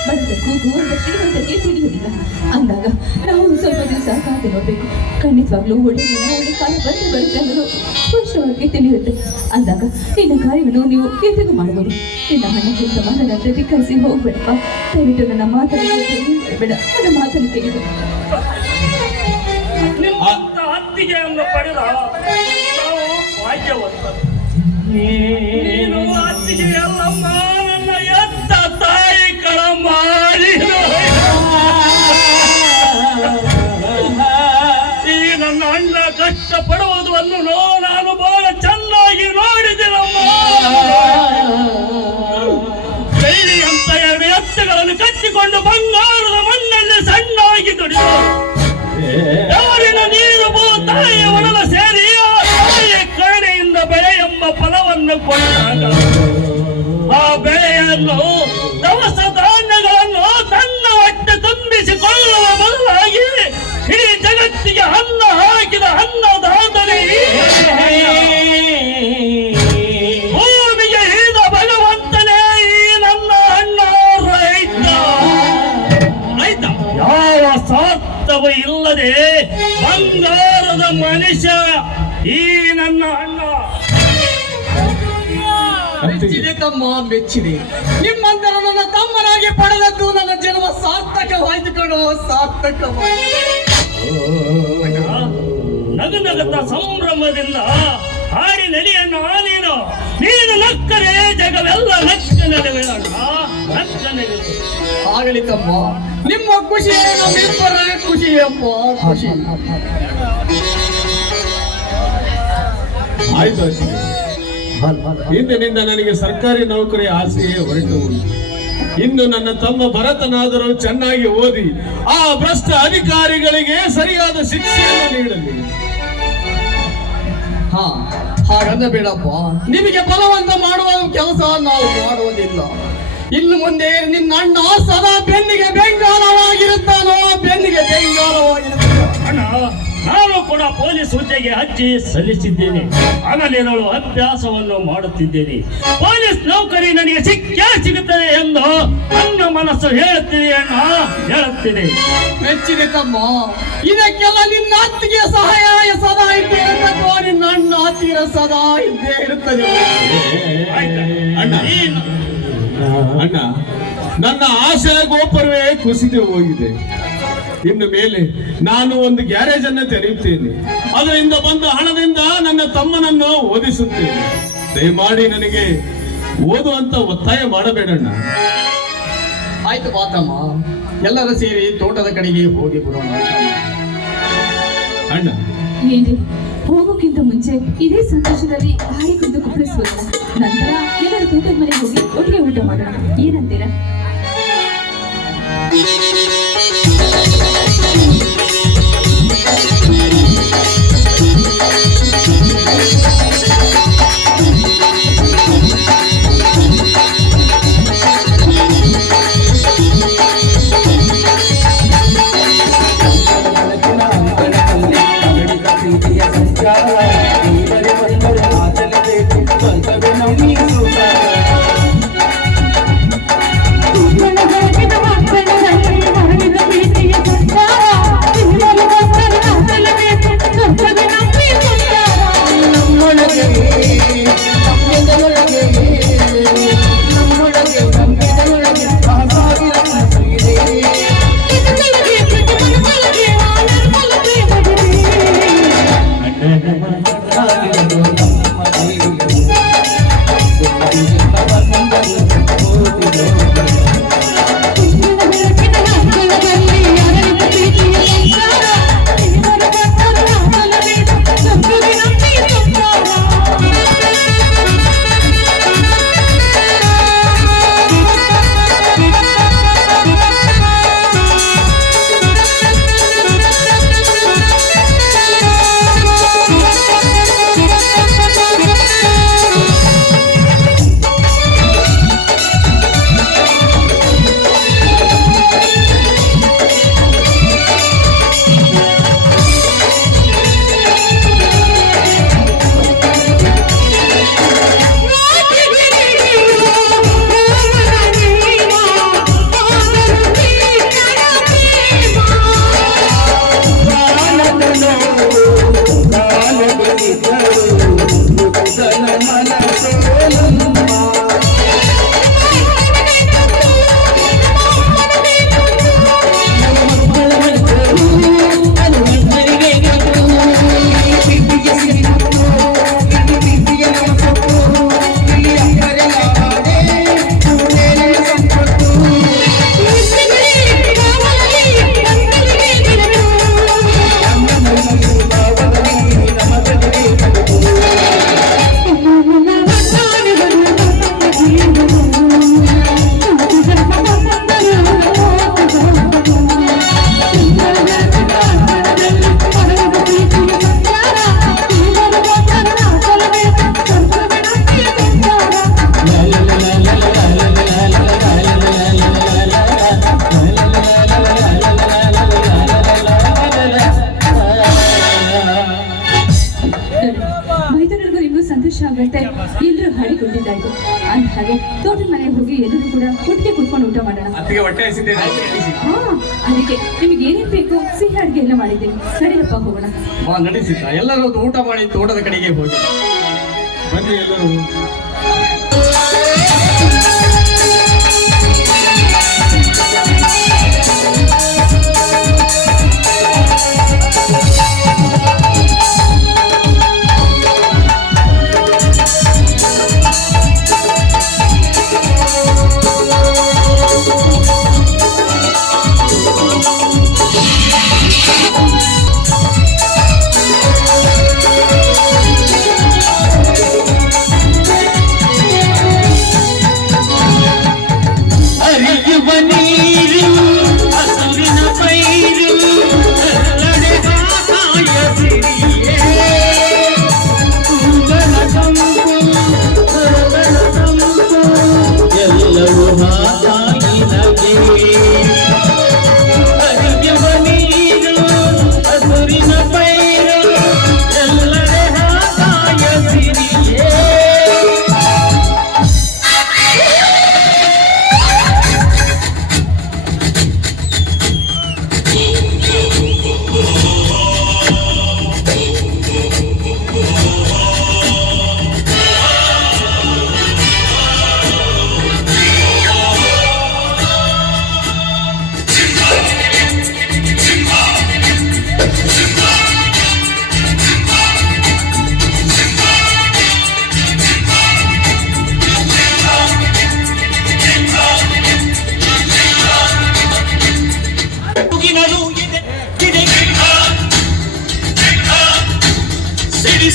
ಬಡದ ಕೂಗು ಅಂತ ಶ್ರೀಮಂತಕ್ಕೆ ತಿಳಿಯುವುದಿಲ್ಲ. ಅಂದಾಗ ನಾವು ಸ್ವಲ್ಪ ದಿವಸ ಕಾದು ನೋಡ್ಬೇಕು. ಖಂಡಿತವಾಗ್ಲೂ ಒಳ್ಳೆ ಕಾಲ ಬಂದು ಬರುತ್ತೆ ಅನ್ನೋದು ಸ್ಪಷ್ಟವಾಗಿ ತಿಳಿಯುತ್ತೆ. ಅಂದಾಗ ನಿನ್ನ ಕಾರ್ಯವನ್ನು ನೀವು ಎಂದಿಗೂ ಮಾಡ್ಬೋದು. ನಿನ್ನ ಹಣಕ್ಕಿಂತ ಮಾತನಾಡದೆ ಧಿಕ್ಕರಿಸಿ ಹೋಗ್ಬೇಡಪ್ಪ. ದಯವಿಟ್ಟು ನನ್ನ ಮಾತನ್ನು ಬೇಡ, ನನ್ನ ಮಾತನ್ನು ತೆಗೆದು. ನಿಮ್ಮಂತ ಅತ್ತಿಗೆಯನ್ನು ಪಡೆದ ನಾವು ಭಾಗ್ಯವಂತರು. ನೀನು ಅತ್ತಿಗೆಯಲ್ಲಮ್ಮ, ನನ್ನ ಎತ್ತ ತಾಯಿ ಕಳ ಮಾಡಿ. ಈ ನನ್ನ ಅಣ್ಣ ಕಷ್ಟ ಪಡುವುದನ್ನು ನಾನು ಬಹಳ ಚೆನ್ನಾಗಿ ನೋಡಿದ್ದೀನಮ್ಮ. ಬೆಳ್ಳಿ ಅಂತ 2 ಎತ್ತುಗಳನ್ನು ಕಟ್ಟಿಕೊಂಡು ಬಂಗಾರದ ಮಣ್ಣಲ್ಲಿ ಸಣ್ಣಾಗಿ ದುಡಿದು ಯಾರಿನ ನೀರು ತಾಯಿಯ ಒಡಲ ಸೇರಿ ತಾಯಿಯ ಕರುಣೆಯಿಂದ ಬೆಳೆ ಎಂಬ ಫಲವನ್ನು ಕೊಟ್ಟಾಗ ಆ ಬೆಳೆಯನ್ನು ದವಸ ಧಾನ್ಯಗಳನ್ನು ತನ್ನ ಹೊಟ್ಟೆ ತುಂಬಿಸಿಕೊಳ್ಳುವ ಬದಲಾಗಿ ಇಡೀ ಜಗತ್ತಿಗೆ ಅನ್ನ ಹಾಕಿದ ಅನ್ನದಾತನೇ ಭೂಮಿಗೆ ಈದ ಭಗವಂತನೇ ಈ ನನ್ನ ಅಣ್ಣ ರೈತ. ರೈತ ಯಾವ ಸ್ವಾರ್ಥವೂ ಇಲ್ಲದೆ ಬಂಗಾರದ ಮನುಷ್ಯ ಈ ನನ್ನ ಅಣ್ಣ. ಮೆಚ್ಚಿದೆ ತಮ್ಮ, ಮೆಚ್ಚಿದೆ. ನಿಮ್ಮಂತರ ನನ್ನ ತಮ್ಮನಾಗಿ ಪಡೆದದ್ದು ನನ್ನ ಜನ್ಮ ಸಾರ್ಥಕವಾಯ್ತು ಕಣೋ, ಸಾರ್ಥಕವಾಯ್ತು. ನಗುನಗುತ್ತ ಸಂಭ್ರಮದಿಂದ ಹಾಡಿ ನಲಿಯಣ್ಣ ನೀನು. ನೀನು ನಕ್ಕರೆ ಜಗವೆಲ್ಲ ನಕ್ಕ ನಡುವೆ ನಕ್ಕ ನಡುವೆ. ಆಗಲಿ ತಮ್ಮ, ನಿಮ್ಮ ಖುಷಿ ನಮ್ಮಿಬ್ಬರ ಖುಷಿ ಅಪ್ಪ, ಖುಷಿ. ಆಯ್ತು ಅಷ್ಟೇ. ಹಿಂದಿನಿಂದ ನನಗೆ ಸರ್ಕಾರಿ ನೌಕರಿ ಆಸೆಯೇ ಹೊರಟು ಇನ್ನು ನನ್ನ ತಮ್ಮ ಭರತನಾದರೂ ಚೆನ್ನಾಗಿ ಓದಿ ಆ ಭ್ರಷ್ಟ ಅಧಿಕಾರಿಗಳಿಗೆ ಸರಿಯಾದ ಶಿಕ್ಷೆಯನ್ನು ನೀಡಲಿ. ಹಾ, ಹಾಗನ್ನಬೇಡಪ್ಪ. ನಿಮಗೆ ಬಲವಂತ ಮಾಡುವ ಕೆಲಸ ನಾವು ಮಾಡುವುದಿಲ್ಲ. ಇನ್ನು ಮುಂದೆ ನಿನ್ನ ಅಣ್ಣ ಸದಾ ಬೆನ್ನಿಗೆ ಬೆಂಗಾಲವಾಗಿರುತ್ತಾನೋ, ಬೆನ್ನಿಗೆ ಬೆಂಗಾಲವಾಗಿರುತ್ತಾನೋ. ಅಣ್ಣ, ನಾನು ಕೂಡ ಪೊಲೀಸ್ ಹುದ್ದೆಗೆ ಅರ್ಜಿ ಸಲ್ಲಿಸಿದ್ದೇನೆ. ಆಗಲೇನಳು ಅಭ್ಯಾಸವನ್ನು ಮಾಡುತ್ತಿದ್ದೇನೆ. ಪೊಲೀಸ್ ನೌಕರಿ ನನಗೆ ಸಿಗುತ್ತದೆ ಎಂದು ನನ್ನ ಮನಸ್ಸು ಹೇಳುತ್ತಿದೆ ಅಣ್ಣ, ಹೇಳುತ್ತಿದೆ. ಮೆಚ್ಚಿದೆ ತಮ್ಮ. ಇದಕ್ಕೆಲ್ಲ ನಿನ್ನ ಅತ್ತಿಗೆ ಸಹಾಯ ಸದಾ ಇದ್ದೇ ಇರ್ತದೋ, ನಿನ್ನ ಅಣ್ಣ ಹತ್ತಿರ ಸದಾ ಇದ್ದೇ ಇರುತ್ತದೆ. ಅಣ್ಣ ಅಣ್ಣ, ನನ್ನ ಆಶಯ ಗೋಪುರವೇ ಕುಸಿದು ಹೋಗಿದೆ. ಇನ್ನು ಮೇಲೆ ನಾನು ಒಂದು ಗ್ಯಾರೇಜ್ ಅನ್ನು ತೆರೆಯುತ್ತೇನೆ. ಅದರಿಂದ ಬಂದ ಹಣದಿಂದ ನನ್ನ ತಮ್ಮನನ್ನು ಓದಿಸುತ್ತೇನೆ. ದಯಮಾಡಿ ನನಗೆ ಓದುವಂತ ಒತ್ತಾಯ ಮಾಡಬೇಡಣ್ಣ. ಆಯ್ತು ಬಾತಮ್ಮ, ಎಲ್ಲರೂ ಸೇರಿ ತೋಟದ ಕಡೆಗೆ ಹೋಗಿ ಬರೋಣ. ಅಣ್ಣ, ಏನ್ರಿ, ಹೋಗೋಕ್ಕಿಂತ ಮುಂಚೆ ಇದೇ ಸಂತೋಷದಲ್ಲಿ ಹಾಡಿ ಕುಂದು ಕುಪ್ಪಳಿಸುವುದಿಲ್ಲ. ನಂತರ ಎಲ್ಲರೂ ತೋಟದ ಮನೆಗೆ ಹೋಗಿ ಒಟ್ಟಿಗೆ ಊಟ ಮಾಡೋಣ, ಏನಂತೀರಾ? ಎಲ್ಲರೂ ಹಾಡಿಕೊಂಡಿದ್ದಾಯ್ತು. ಅಂದ ಹಾಗೆ ತೋಟದ ಮನೆಗೆ ಹೋಗಿ ಎಲ್ಲರೂ ಕೂಡ ಒಟ್ಟಿಗೆ ಕುತ್ಕೊಂಡು ಊಟ ಮಾಡೋಣ. ಹಾ, ಅದಕ್ಕೆ ನಿಮಗೆ ಏನೇನ್ ಬೇಕು ಸಿಹಿ ಅಡುಗೆ ಎಲ್ಲ ಮಾಡಿದ್ದೇನೆ. ನಡೀರಪ್ಪ ಹೋಗೋಣ. ನಡೆಸಿದ್ದ ಎಲ್ಲರೂ ಊಟ ಮಾಡಿ ತೋಟದ ಕಡೆಗೆ ಹೋಗಿ ಬನ್ನಿ ಎಲ್ಲರೂ.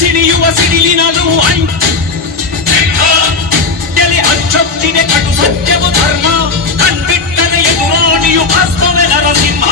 ಸಿಡಿಯುವ ಸಿಡಿಲಿನದು ಎಲೆ ಹಚ್ಚೊತ್ತಿದೆ ಕಟು ಸತ್ಯವು ಧರ್ಮ ಕಣ್ಬಿಟ್ಟರೆ ಎದುರಾಣಿಯು ಭಸ್ಮವೇ ನರಸಿಂಹ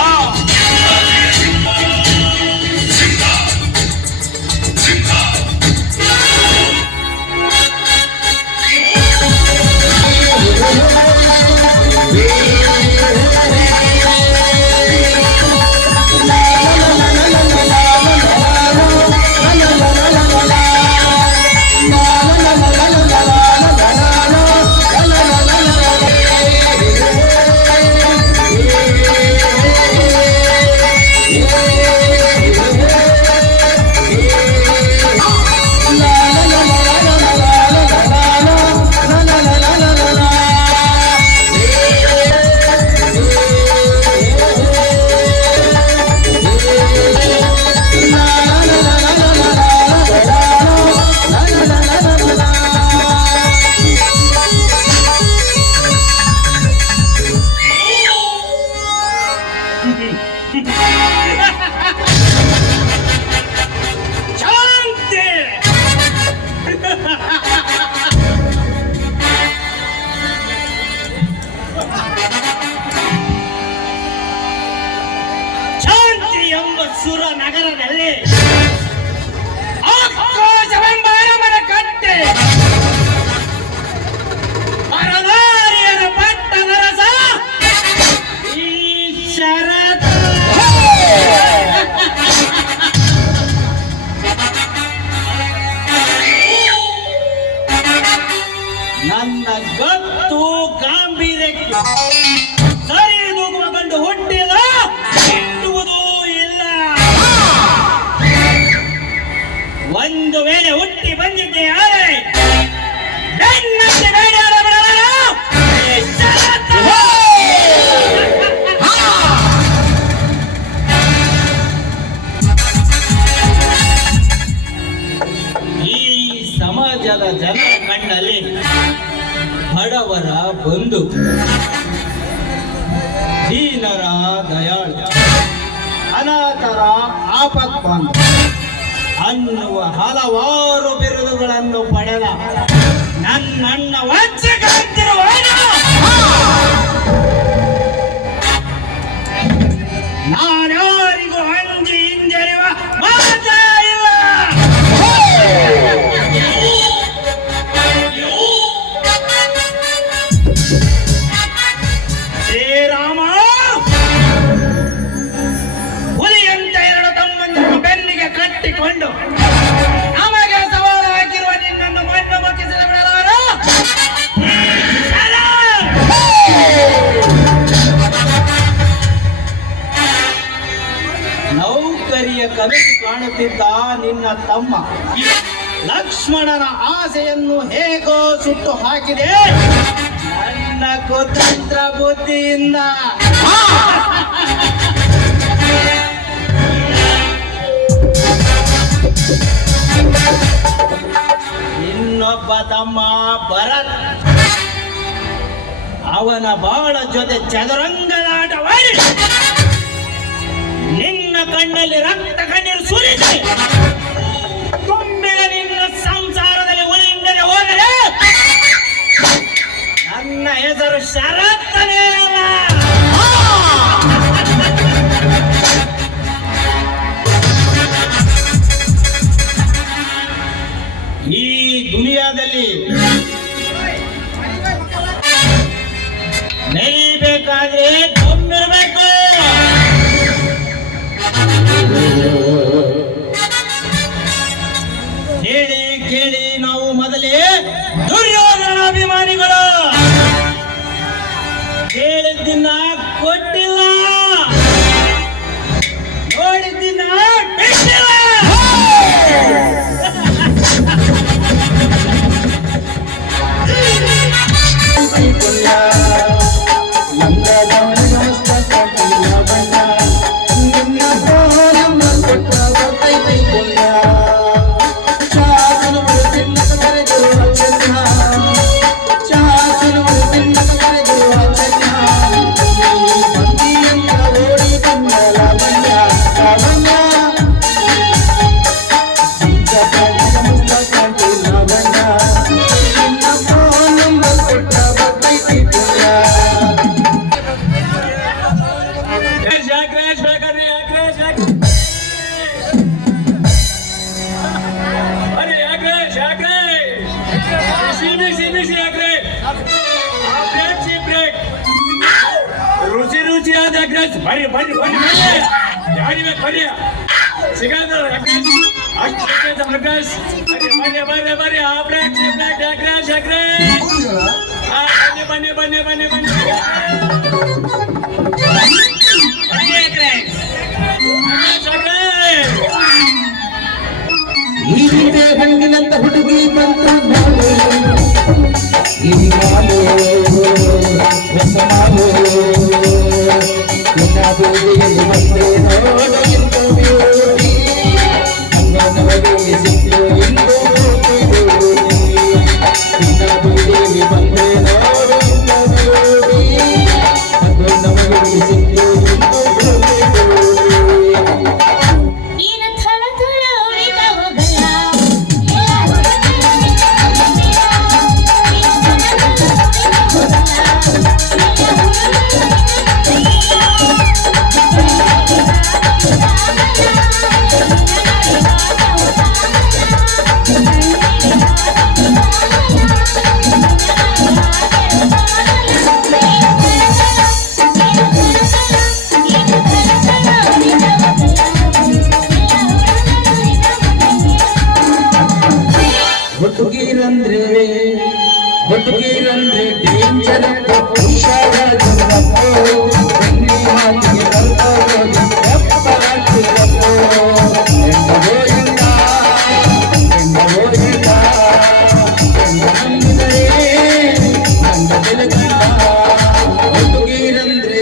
ಸುರ ನಗರದಲ್ಲಿ ಆಕ್ರೋಶವೆಂಬ ಅರಮನ ಕಟ್ಟೆ ಪರದಾರಿಯರ ಪಟ್ಟದರಸ ಈ ಶರತ್ ನನ್ನ ಗತ್ತು ಗಾಂಭೀರ್ಯಕ್ಕೆ ಸರಿ ಹೋಗುವ ಗಂಡು ಹುಟ್ಟಿಲ್ಲ ಹುಟ್ಟುವುದೂ ಇಲ್ಲ ಒಂದು ವೇಳೆ ಹುಟ್ಟಿ ಬಂದಿದ್ದೆ ಆದರೆ ಬೆನ್ನಂತೆ ಬೇಡಾಡ ಬಿಡಲಾರ ಈ ಸಮಾಜದ ಜನರ ಕಣ್ಣಲ್ಲಿ ಬಡವರ ಬಂಧು ದೀನರ ದಯಾಳು ಅನಾಥರ ಆಪತ್ಬಂಧು ಅನ್ನುವ ಹಲವಾರು ಬಿರುದುಗಳನ್ನು ಪಡೆದ ನನ್ನಣ್ಣ ವಂಚಕಂತಿರುವ ನಾನ್ಯಾರಿಗೂ ಅಂಜಿ ಹಿಂಜರಿವ ಮಾತಾ ಇಲ್ಲ. ಶ್ರೀರಾಮ ಹುಲಿಯಂತ ಎರಡು ತಮ್ಮಂದಿರ ಬೆನ್ನಿಗೆ ಕಟ್ಟಿಕೊಂಡು ನಮಗೆ ಸವಾಲು ಹಾಕಿರುವ ನಿನ್ನನ್ನು ಮಣ್ಣು ಮುಕ್ಕಿಸಲು ಬಿಡಲಾರ. ನೌಕರಿಯ ಕನಸು ಕಾಣುತ್ತಿದ್ದ ನಿನ್ನ ತಮ್ಮ ಲಕ್ಷ್ಮಣನ ಆಸೆಯನ್ನು ಹೇಗೋ ಸುಟ್ಟು ಹಾಕಿದೆ ನನ್ನ ಕುತಂತ್ರ ಬುದ್ಧಿಯಿಂದ. ಇನ್ನೊಬ್ಬ ತಮ್ಮ ಭರತ್, ಅವನ ಬಾಳ ಜೊತೆ ಚದುರಂಗದಾಟವಾಡಿ ನಿನ್ನ ಕಣ್ಣಲ್ಲಿ ರಕ್ತ ಕಣ್ಣೀರು ಸುರಿಸಿ ತುಂಬಿದ ನಿನ್ನ ಸಂಸಾರದಲ್ಲಿ ಉಳಿಂದರೆ ಹೋದರೆ ನನ್ನ ಹೆಸರು ಶರತ್ತನೇ ಅಲ್ಲ. ಈ ದುನಿಯಾದಲ್ಲಿ ನೈಬೇಕಾದ್ರೆ ದಮ್ಮಿರ್ಬೇಕು. ಹೇಳಿ ಕೇಳಿ ನಾವು ಮೊದಲೇ ದುರ್ಯೋಧನ ಅಭಿಮಾನಿಗಳು. ಕೇಳಿದ್ದಿನ ಕೊಟ್ಟಿಲ್ಲ, ನೋಡಿದ್ದಿನ ಬಿಟ್ಟಿಲ್ಲ. ರುಚಿ ರುಚಿಯಾದ ಅಗ್ರೆಸ್ ಬರ್ರಿ ಬರ್ರಿ ಬರ್ರಿ ಯಾರಿ ಬೇಕು ಬರ್ರಿ ಸಿಗದ ಅಷ್ಟು ಅಗ್ರೆಸ್ ಬರ್ರಿ ಬರ್ರಿ ಬರ್ರಿ ಅಗ್ರೆಸ್ ಅಗ್ರೆಸ್ ಅಗ್ರೆಸ್ ಬನ್ನಿ ಬನ್ನಿ ಬನ್ನಿ ಬನ್ನಿ ಈ ರೀತಿ ಹಣ್ಣಿನಂತ ಹುಡುಗಿ ಬಂತು ಈ ಮಾಲು ರಸಮಾಲು ಬೂದಿಯಲ್ಲಿ ಬಂದೆ ನೋಡು ಎಂದು ಬ್ಯೂಟಿ ಅಂಗನವರಿಗೆ ಸಿಕ್ಕು ಎಂದು ಬೂದಿಯಲ್ಲಿ ಬಂದೆ ನೋಡು ಎಂದು ಬ್ಯೂಟಿ ಅಂಗನವರಿಗೆ ಸಿಕ್ಕು ಎಂದು ಹುಡುಗಿರಂದ್ರೆ ಡೇಂಜರ್ ಮಾತಿಗೆ ಹುಡುಗಿರಂದ್ರೆ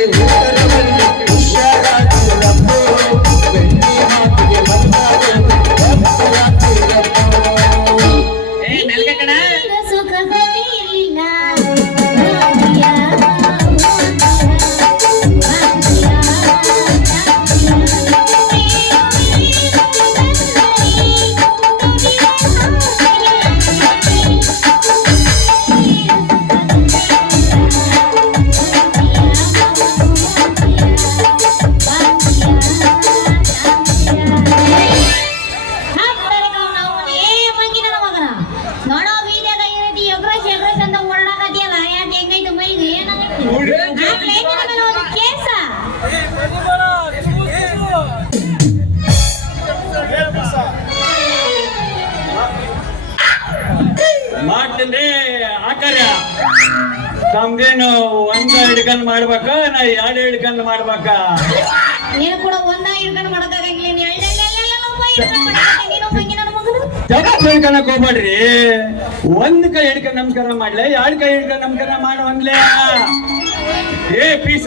ಮಾಡ್ತೀನಿ ಆಕಾರ್ಯ ತಮ್ಗೇನು ಒಂದ ಹಿಡ್ಕೊಂಡ್ ಮಾಡ್ಬೇಕ ನಾ ಎರಡು ಹಿಡ್ಕೊಂಡ್ ಮಾಡ್ಬೇಕ ನೀನು ಕೂಡ ಒಂದ ಹಿಡ್ಕೊಂಡು ಮಾಡೋದಾಗಂಗಿಲ್ಲ ನೀನು ತಪ್ಪು ಹೇಳ್ಕೊಳಕ್ ಹೋಗ್ಬೇಡ್ರಿ. ಒಂದ್ ಕೈ ಹಿಡ್ಕೊಂಡು ನಮಸ್ಕಾರ ಮಾಡ್ಲೆ, ಎರಡ್ ಕೈ ಹಿಡ್ಕೊಂಡು ನಮಸ್ಕಾರ ಮಾಡು ಅಂದ್ಲೇ. ಏ ಪೀಸ,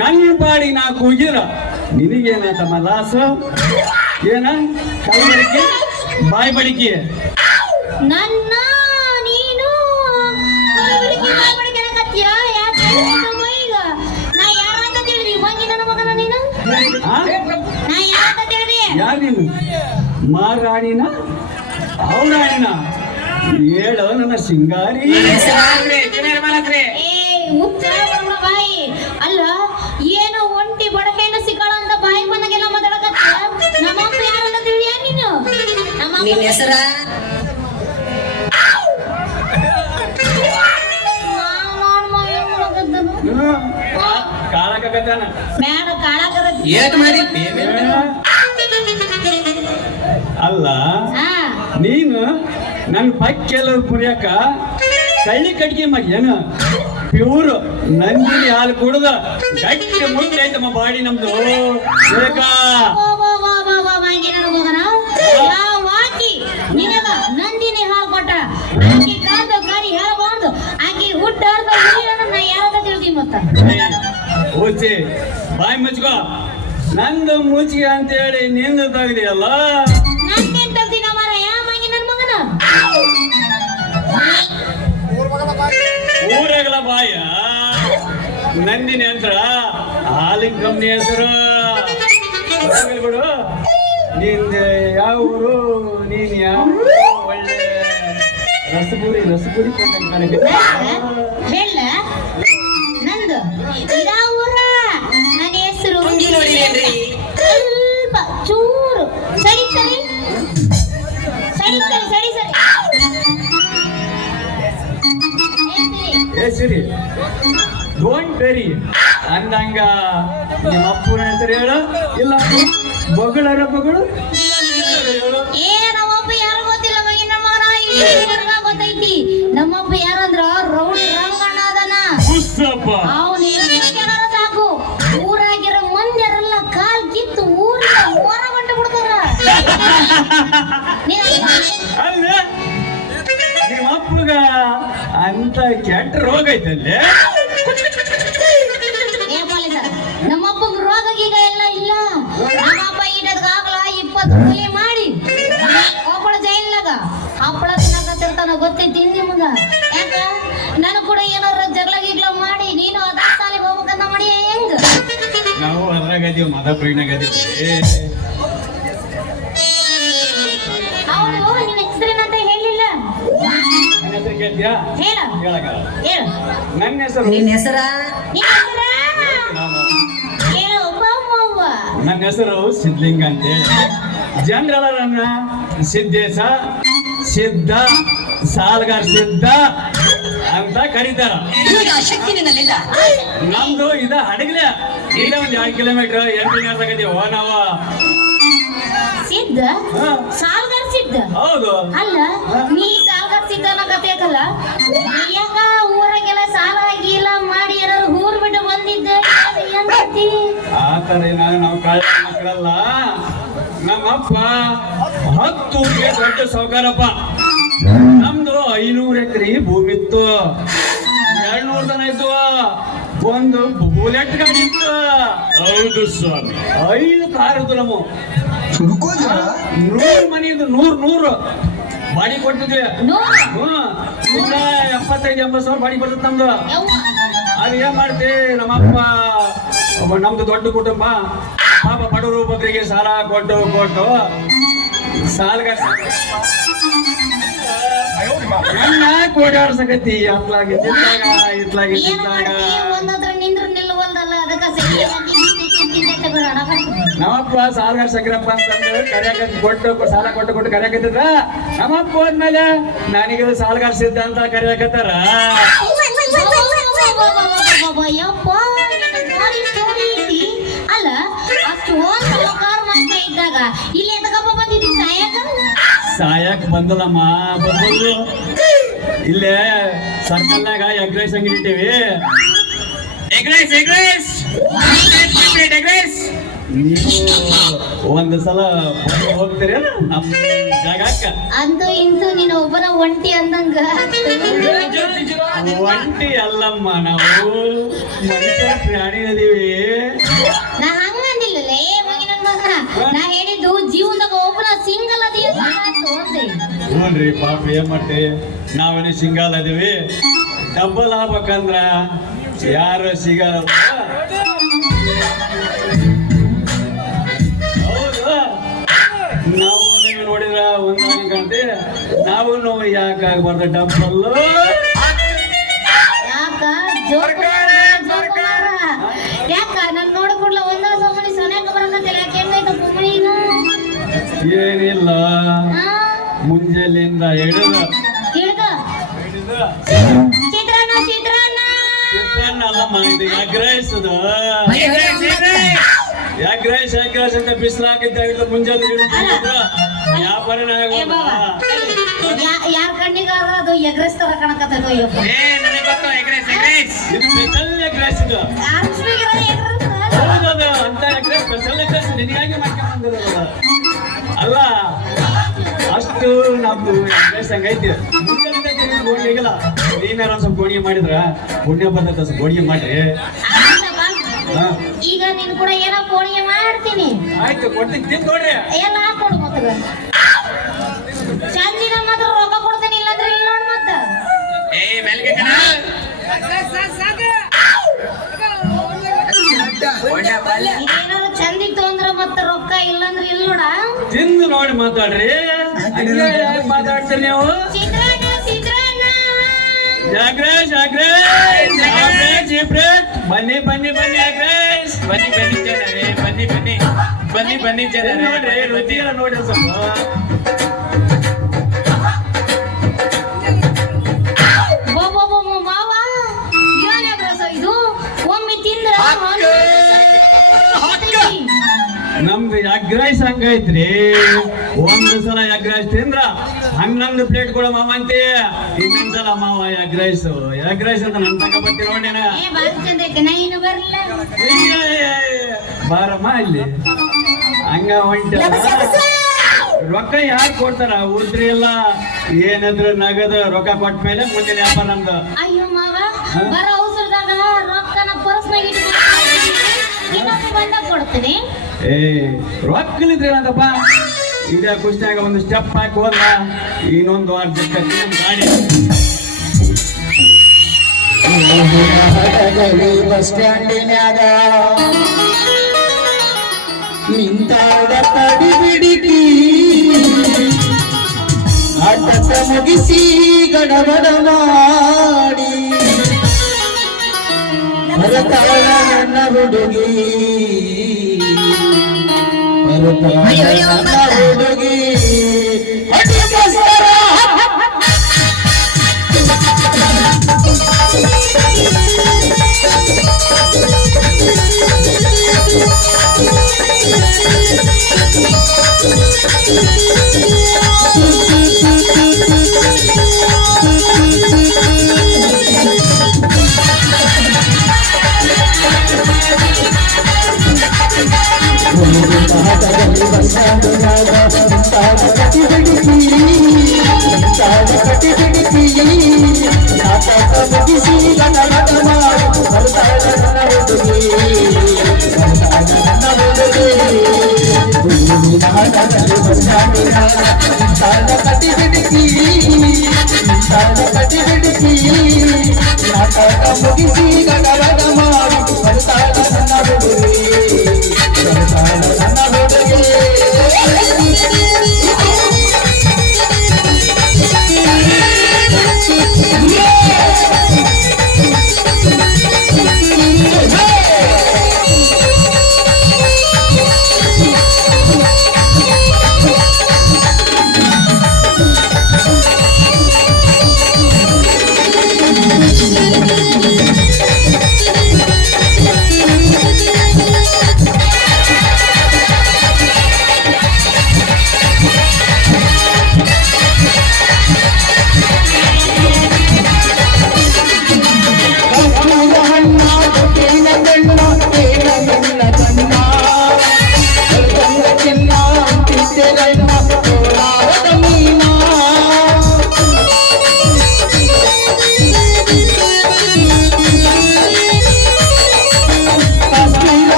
ನನ್ನ ಪಾಡಿ ನಾ ಕೂಗಿರ ನಿನಗೇನಾಯ್ತಮ್ಮ ಲಾಸ? ಏನ ಕೈ ಬಡಿಕೆ ಬಾಯಿ ಬಡಿಕೆ? ನನ್ನ ನೀನು ಈಗ ನಾ ಯಾರಂತ ತಿಳಿದ್ರಿ ಮಂಗಿ ನನ್ನ ಮಗನ ನೀನು? ನಾ ಯಾರಂತ ತಿಳಿದ್ರಿ? ಯಾರು ನೀನು? ಮಾರಾಣಿನ ಅವರಾಣಿನ? ಹೇಳೋ ನನ್ನ ಸಿಂಗಾರಿ. ಬಾಯಿ ಅಲ್ಲ, ಏನೋ ಒಂಟಿ ಬಡ ಹೆಣ್ಣು ಸಿಕ್ಕಳ ಅಂತ ಬಾಯಿ ಬಂದಾಗೆಲ್ಲ ಮಾತಾಡಕತ್ತ. ನಮ್ಮಪ್ಪ ಯಾರಂತ ತಿಳಿಯ ನೀನು? ನಿನ್ನ ಹೆಸರ ಕಾಳಕತ್ತಾನ ಬೇಡ ಕಾಳಾಗರ ಏಟ್ ಮಾಡಿ ಅಲ್ಲ. ನೀನು ನನ್ನ ಪಕ್ಕೆಲ್ಲ ಮುರಿಯಕ ಕಳ್ಳಿ ಕಟ್ಗೆ ಮಾಡಿ ಏನು ಪ್ಯೂರ್ ನಂದಿನಿ ಹಾಲು ಕುಡ್ದ ಗಟ್ಟಿ ಮುಂದೆ ಐತಮ್ಮ ಬಾಡಿ ನಮ್ದು. ಬೇಕಾ ನಿನಗ ನಂದಿನಿ ಹಾಲು ಕೊಟ್ಟ ಆಕಿ ಕಾದ ಕಾರಿ ಹೇಳಬಾರ್ದು. ಆಕಿ ಹುಟ್ಟಾರ್ದ ನಾ ಯಾರಂತ ತಿಳಿದಿ ಮತ್ತ ಓಚಿ ಬಾಯಿ ಮುಚ್ಕೋ. ನಂದು ಮುಚ್ಚಿಗೆ ಅಂತ ಹೇಳಿ ನಿಂದು ತೆಗ್ದಿಯಲ್ಲ. ನಂದೇನ್ ತಗ್ದಿನ ಮಾರ ಯಾ ಮಂಗಿ ನನ್ ಮಗನ? ಊರಾಗಲ ಬಾಯ ನಂದಿನಿ ಅಂತ ಹಾಲಿನ ಕಂಪ್ನಿ ಹೆಸರು. ಹೋಗ್ಲಿ ಬಿಡು. ನಿಂದ ಯಾವ ಊರು? ನೀನ್ ಯಾವ ಒಳ್ಳೆ ರಸಗುರಿ ಕೊಟ್ಟಂಗೆ ಹೇಳ ನಂದು ಯಾವ ಊರ? ನನ್ನ ಹೆಸರು ಸ್ವಲ್ಪ ಚೂರು ಸರಿ ಸರಿ ಸರಿ ಸರಿ ಸರಿ ಸರಿ ಏ ಸಿರಿ ಡೋಂಟ್ ವೆರಿ ಅಂದಂಗ ನಿಮ್ಮ ಅಪ್ಪನ ಹೆಸರು ಹೇಳು, ಇಲ್ಲ ಬೊಗಳರ ಬೊಗಳು ಏ ನಮ್ಮಪ್ಪ ಯಾರು ಗೊತ್ತಿಲ್ಲ ಮಗಿ ನಮ್ಮ ಮಗನ. ಈಗ ಗೊತ್ತೈತಿ ನಮ್ಮಪ್ಪ ಯಾರಂದ್ರ ರೌಡಿ ರಂಗಣ್ಣ ಅದನ. ಅವನು ಏನಾರ ಸಾಕು ಊರಾಗಿರೋ ಮಂದಿರೆಲ್ಲ ಕಾಲ್ ಕಿತ್ತು ಊರಿನ ಹೊರ ಹೊಂಟು ಬಿಡ್ತಾರ. ಅಲ್ಲ ನಿಮ್ಮ ಅಪ್ಪಗ ಅಂತ ಕೆಟ್ಟ ರೋಗ ಐತಲ್ಲೇ? ಏ ಪಾಲಿಸರ, ನಮ್ಮಪ್ಪಗ ರೋಗ ಗೀಗ ಎಲ್ಲ ಇಲ್ಲ. ನಮ್ಮಪ್ಪ ಈಟದ್ಗಾಗ್ಲ 20 ಕೂಲಿ ಮಾಡಿ ಒಬ್ಬಳ ಜೈಲ್ನಾಗ ಹಪ್ಪಳ ತಿನ್ನಕತ್ತಿರ್ತಾನ ಗೊತ್ತೈತಿ ನಿಮಗ? ಯಾಕ ನಾನು ಕೂಡ ಏನಾರ ಜಗಳ ಗಿಗ್ಲ ಮಾಡಿ ನೀನು ಅದ ಸಾಲಿಗೆ ಹೋಗ್ಬೇಕಂತ ಮಾಡಿ ಹೆಂಗ? ನಾವು ಅದ್ರಾಗದೀವಿ ಮದ ಪ್ರೀಣಗದೀವಿ. ಅವನು ನಿನ್ನ ಹೆಸರೇನಂತ ಹೇಳಿಲ್ಲ. ನನ್ನ ಹೆಸರು ಕೇಳ್ತೀಯಾ? ಹೇಳ ಹೇಳಕ್ಕಾಗಲ್ಲ. ಹೇಳು ನನ್ನ ಹೆಸರು ನಿನ್ನ ಹೆಸರ ನಿನ್ನ ಹೆಸರ ಹೇಳು ಒಬ್ಬ ಅವ್ವ. ನನ್ನ ಹೆಸರು ಸಿದ್ಲಿಂಗ ಅಂತೇಳಿ. ಜನರೆಲ್ಲ ನನ್ನ ಸಿದ್ದೇಶ, ಸಿದ್ಧ, ಸಾಲ್ಗಾರ್ ಸಿದ್ಧ ಅಂತ ಕರೀತಾರ. ಶಕ್ತಿ ನಿನ್ನಲ್ಲಿಲ್ಲ. ನಮ್ದು ಇದ ಹಡಗ್ಲೆ ಇಲ್ಲ ಒಂದ್ 2 ಕಿಲೋಮೀಟರ್ ಎಂಟಿನರ್ದಾಗದೀವ ನಾವು. ಸಿದ್ಧ ಹಾ. ಸಾಲ್ಗಾರ್ ಸಿದ್ಧ ಹೌದು. ಅಲ್ಲ ನೀ ಸಾಲ್ಗಾರ್ ಸಿದ್ಧ ಅನ್ನಕತ್ತೈತಲ್ಲ, ಯಾಕ ಊರಾಗೆಲ್ಲ ಸಾಲ ಗೀಲ ಮಾಡಿ ಏನಾರು ಊರ್ ಬಿಟ್ಟು ಬಂದಿದ್ದ ಏನಂತಿ? ಆ ತರ ನಾವು ಕಾಳ ಮಕ್ಕಳಲ್ಲ. ನಮ್ಮಪ್ಪ 10 ಊರಿಗೆ ದೊಡ್ಡ ಸಾವುಕಾರಪ್ಪ. ನಮ್ದು 500 ಎಕರೆ ಭೂಮಿ ಇತ್ತು, 200 ದನ ಇತ್ತು, ಒಂದು ಬುಲೆಟ್ ಗಾಡಿ ಇತ್ತು, ಹೌದು ಸ್ವಾಮಿ. 5 ಕಾರ್ ಇತ್ತು. ನಮ್ಮ 100 ಮನೆ ಇದ್ದು 100 ಬಾಡಿ ಕೊಡ್ತಿದ್ವಿ. ನೋಡು 75-80 ಸಾವಿರ ಬಾಡಿ ಬರ್ತದೆ ನಮ್ದು. ಯವ್ವ ಅದು ಏನ್ ಮಾಡ್ತಿ, ನಮ್ಮಪ್ಪ ನಮ್ದು ದೊಡ್ಡ ಕುಟುಂಬ. ಪಾಪ ಬಡವರು ಒಬ್ಬೊಬ್ಬರಿಗೆ ಸಾಲ ಕೊಟ್ಟು ಸಾಲ್ಗ ನನ್ನ ಕೋಡಾಡ್ಸಕತ್ತಿ. ಅತ್ಲಾಗಿ ತಿಂದಾಗ ಇತ್ಲಾಗಿ ಏನ್ ತಿಂದಾಗ ಮಾಡ್ತಿ? ಒಂದತ್ರ ನಿಂದ್ರು ನಿಲ್ಲುವಲ್ದಲ್ಲ, ಅದಕ್ಕ ಸರಿ ನಮ್ಮಪ್ಪ ಸಾಲ್ಗಾರ ಸಕ್ರಪ್ಪ ಅಂತಂದ್ರೆ ಕರ್ಯಾಕತ್ ಕೊಟ್ಟು ಸಾಲ ಕೊಟ್ಟು ಕರ್ಯಾಕತ್ತಿದ್ರ. ನಮ್ಮಪ್ಪ ಹೋದ್ಮೇಲೆ ನನಗೆ ಸಾಲ್ಗಾರ ಸಿದ್ಧ ಅಂತ ಕರ್ಯಾಕತ್ತಾರ. ಅಲ್ಲ ಅಷ್ಟು ಸಾಹುಕಾರ ಮನುಷ್ಯ ಇದ್ದಾಗ ಇಲ್ಲಿ ಎದಕಪ್ಪ ಬಂದಿದ್ದಿ ಸಾಯಕ? ಸಾಯಕ್ ಬಂದದಮ್ಮ, ಬಂದು ಇಲ್ಲೇ ಸರ್ಕಲ್ನಾಗ ಎಗ್ ರೈಸ್ ಅಂಗಡಿ ಇಟ್ಟಿವಿ. ನೀವು ಒಂದು ಸಲ ಹೋಗ್ತೀರೇನ ನಮ್ಮ ಜಾಗಕ್ಕ? ಅಂತೂ ಇಂತೂ ನೀನು ಒಬ್ಬನ ಒಂಟಿ ಅಂದಂಗ ಒಂಟಿ ಅಲ್ಲಮ್ಮ, ನಾವು ಮನುಷ್ಯ ಪ್ರಾಣಿ ಅದೀವಿ. ನಾ ಹಂಗಂದಿಲ್ಲಲೇ ಮಗಿನ ಮಗ. ನಾ ಹೇಳಿದ್ದು ಜೀವನದಾಗ ಒಬ್ಬನ ಸಿಂಗಲ್ ಅದಿ ಅಂದೆ. ಹ್ಞೂನ್ರಿ ಪಾಪ ಏನ್ ಮಾಡ್ತಿ, ನಾವೇನು ಸಿಂಗಲ್ ಅದೀವಿ. ಡಬಲ್ ಆಗ್ಬೇಕಂದ್ರ ಯಾರು ಸಿಗಲ್ಲ. ಹೌದು, ನಾವು ನೀವು ನೋಡಿದ್ರ ಒಂದ್ ಗಂಟೆ ನಾವು ಯಾಕೆ ಆಗ್ಬಾರ್ದು ಡಬಲ್? ಯಾಕ ಜೋರ್ಕಾರ ಯಾಕ ನನ್ ನೋಡ್ಕೊಡ್ಲ ಒಂದ ಸಮನಿ ಸೊನ್ಯಾಕ ಬರಕತ್ತಿಲ್ಲ. ಯಾಕೆ ಹೆಂಗೈತ ಪುಮ್ಮಣೀಗ? ಏನಿಲ್ಲ, ಮುಂಜಾನೆಯಿಂದ ಹಿಡಿದು ಹಿಡ್ದ ಚಿತ್ರಾನ್ನ ಚಿತ್ರಾನ್ನ ಚಿತ್ರಾನ್ನ ಅಲ್ಲಮ್ಮ, ಇದು ಎಗ್ ರೈಸ್. ಅದು ಎಗ್ ರೈಸ್ ಅಂತ ಬಿಸಿಲು ಹಾಕಿದ್ದ ಮುಂಜಾನೆ ವ್ಯಾಪಾರ ಏ ಬಾಬಾ, ಯಾರ್ ಕಣ್ಣಿಗಾರ ಅದು ಎಗ್ರೆಸ್ ತರ ಕಾಣಕತ್ತದ. ಇದು ಸ್ಪೆಷಲ್ ಎಗ್ ರೈಸ್. ಇದು ಹೌದದು, ಅಂತ egg rice special egg rice ನಿನಗಾಗಿ ಮಾಡ್ಕೊಂಡ್ಬಂದಿರೋದು ಅಲ್ಲ. ಅಷ್ಟು ನಮ್ದು ಎಗ್ ರೈಸ್ ಹಂಗೈತಿ. ಗೋಣಿಗಿಲ್ಲ, ನೀನಾರ ಒಂದ್ ಸ್ವಲ್ಪ ಗೋಣಿಗೆ ಮಾಡಿದ್ರ ಪುಣ್ಯ ಬರ್ತೈತೆ. ಸ್ವಲ್ಪ ಗೋಣಿಗೆ ಮಾಡ್ರಿ. ಈಗ ನೀನ್ ಕೂಡ ಏನೋ ಕೋಣಿಗೆ ಮಾಡ್ತೀನಿ. ಆಯ್ತು, ಕೊಡ್ತೀನಿ, ತಿಂದು ನೋಡ್ರಿ. ಎಲ್ಲ ಹಾಕೊಡು ಮತ್ತ ಚಂದಿನ ಮಾತ್ರ ರೊಕ್ಕ ಕೊಡ್ತೀನಿ, ಇಲ್ಲಂದ್ರೆ ಇಲ್ಲ ನೋಡ್ ಮತ್ತ. ಇದೇನಾದ್ರು ಚಂದಿತ್ತು ಅಂದ್ರ ಮತ್ತ ರೊಕ್ಕ ಇಲ್ಲಂದ್ರೆ ಇಲ್ಲ ನೋಡ. ತಿಂದು ನೋಡಿ ಮಾತಾಡ್ರಿ. ಯಾಕೆ ಮಾತಾಡ್ತೀರಿ ನೀವು? ಚಿತ್ರಾನ್ನ ಚಿತ್ರಾನ್ನ ಜಾಗ್ರೇಶ್ ಬನ್ನಿ ಬನ್ನಿ ಬನ್ನಿ ಜಾಗ್ರೇಶ್ ಬನ್ನಿ ಜನರೇ ನೋಡ್ರಿ, ರುಚಿ ಎಲ್ಲ ನೋಡಿ ಸ್ವಲ್ಪ. ಮಾವ ಏನಾಗ ಇದು ಒಮ್ಮೆ ತಿಂದ್ರ ನಮ್ದು ಎಗ್ ರೈಸ್ ಹಂಗೈತ್ರಿ. ಒಂದು ಸಲ ಎಗ್ ರೈಸ್ ತಿಂದ್ರ ಹನ್ನೊಂದು ಪ್ಲೇಟ್ ಕೊಡ ಮಾವ ಅಂತಿ. ಇನ್ನೊಂದ್ಸಲ ಮಾವ ಎಗ್ ರೈಸ್ ಅಂತ ನನ್ ತಕ ಬರ್ತೀವಿ ನೋಡಿ. ಬಾರಮ್ಮ ಇಲ್ಲಿ ಹಂಗ ಹೊಂಟ. ರೊಕ್ಕ ಯಾರು ಕೊಡ್ತಾರ? ಉದ್ರಿ ಎಲ್ಲ ಏನಾದ್ರು ನಗದ ರೊಕ್ಕ ಕೊಟ್ಟ ಮೇಲೆ ಮುಂದಿನ ವ್ಯಾಪಾರ ನಮ್ದು. ಅಯ್ಯೋ ಮಾವ, ಬರೋ ಅವಸರದಾಗ ರೊಕ್ಕನ ಪರ್ಸ್ನಾಗ ಇನ್ನೊಂದು ಬಂದಾಗ ಕೊಡ್ತೀನಿ. ರೊಕ್ಕಲಿದ್ರೆ ಏನಂತಪ್ಪ, ಇದೇ ಖುಷಿಯಾಗ ಒಂದು ಸ್ಟೆಪ್ ಹಾಕಿ ಹೋದ್ರ ಇನ್ನೊಂದು ವಾರ ಗಾಡಿ. ಬಸ್ ಸ್ಟ್ಯಾಂಡಿನ್ಯಾಗ ನಿಂತಾಡ ತಡಿ ಬಿಡಿಕಿ ಆಟದ ಮುಗಿಸಿ ಗಡಬಡ ಮಾಡಿ ಬರತಾಳ ನನ್ನ ಹುಡುಗಿ, ಬರತಾಳ ನನ್ನ ಹುಡುಗಿ.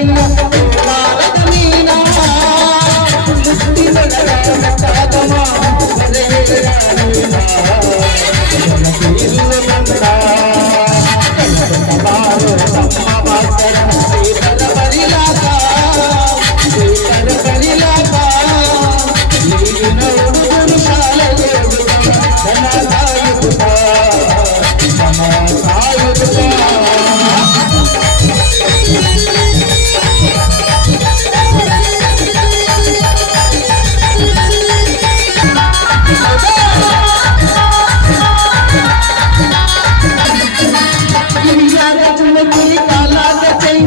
ಕೈಯ ಮಾರದ ಮೀನ ಮುತ್ತಿನೊಳಗಾದ ಕಾಗಮ ಬರೆಯ ನೀನ ಇಲ್ಲ ಬಂದ ಬಾರೋ ತಮ್ಮ ಮಾಸ್ತರ ಶ್ರೀಕರ ಬರಿಲಾಕ ಈಗಿನ ಹುಡುಗರು ಶಾಲೆಗೆ ಜನ ಸಾಯುತ್ತ ಕಾಲಾದ ಚೈನ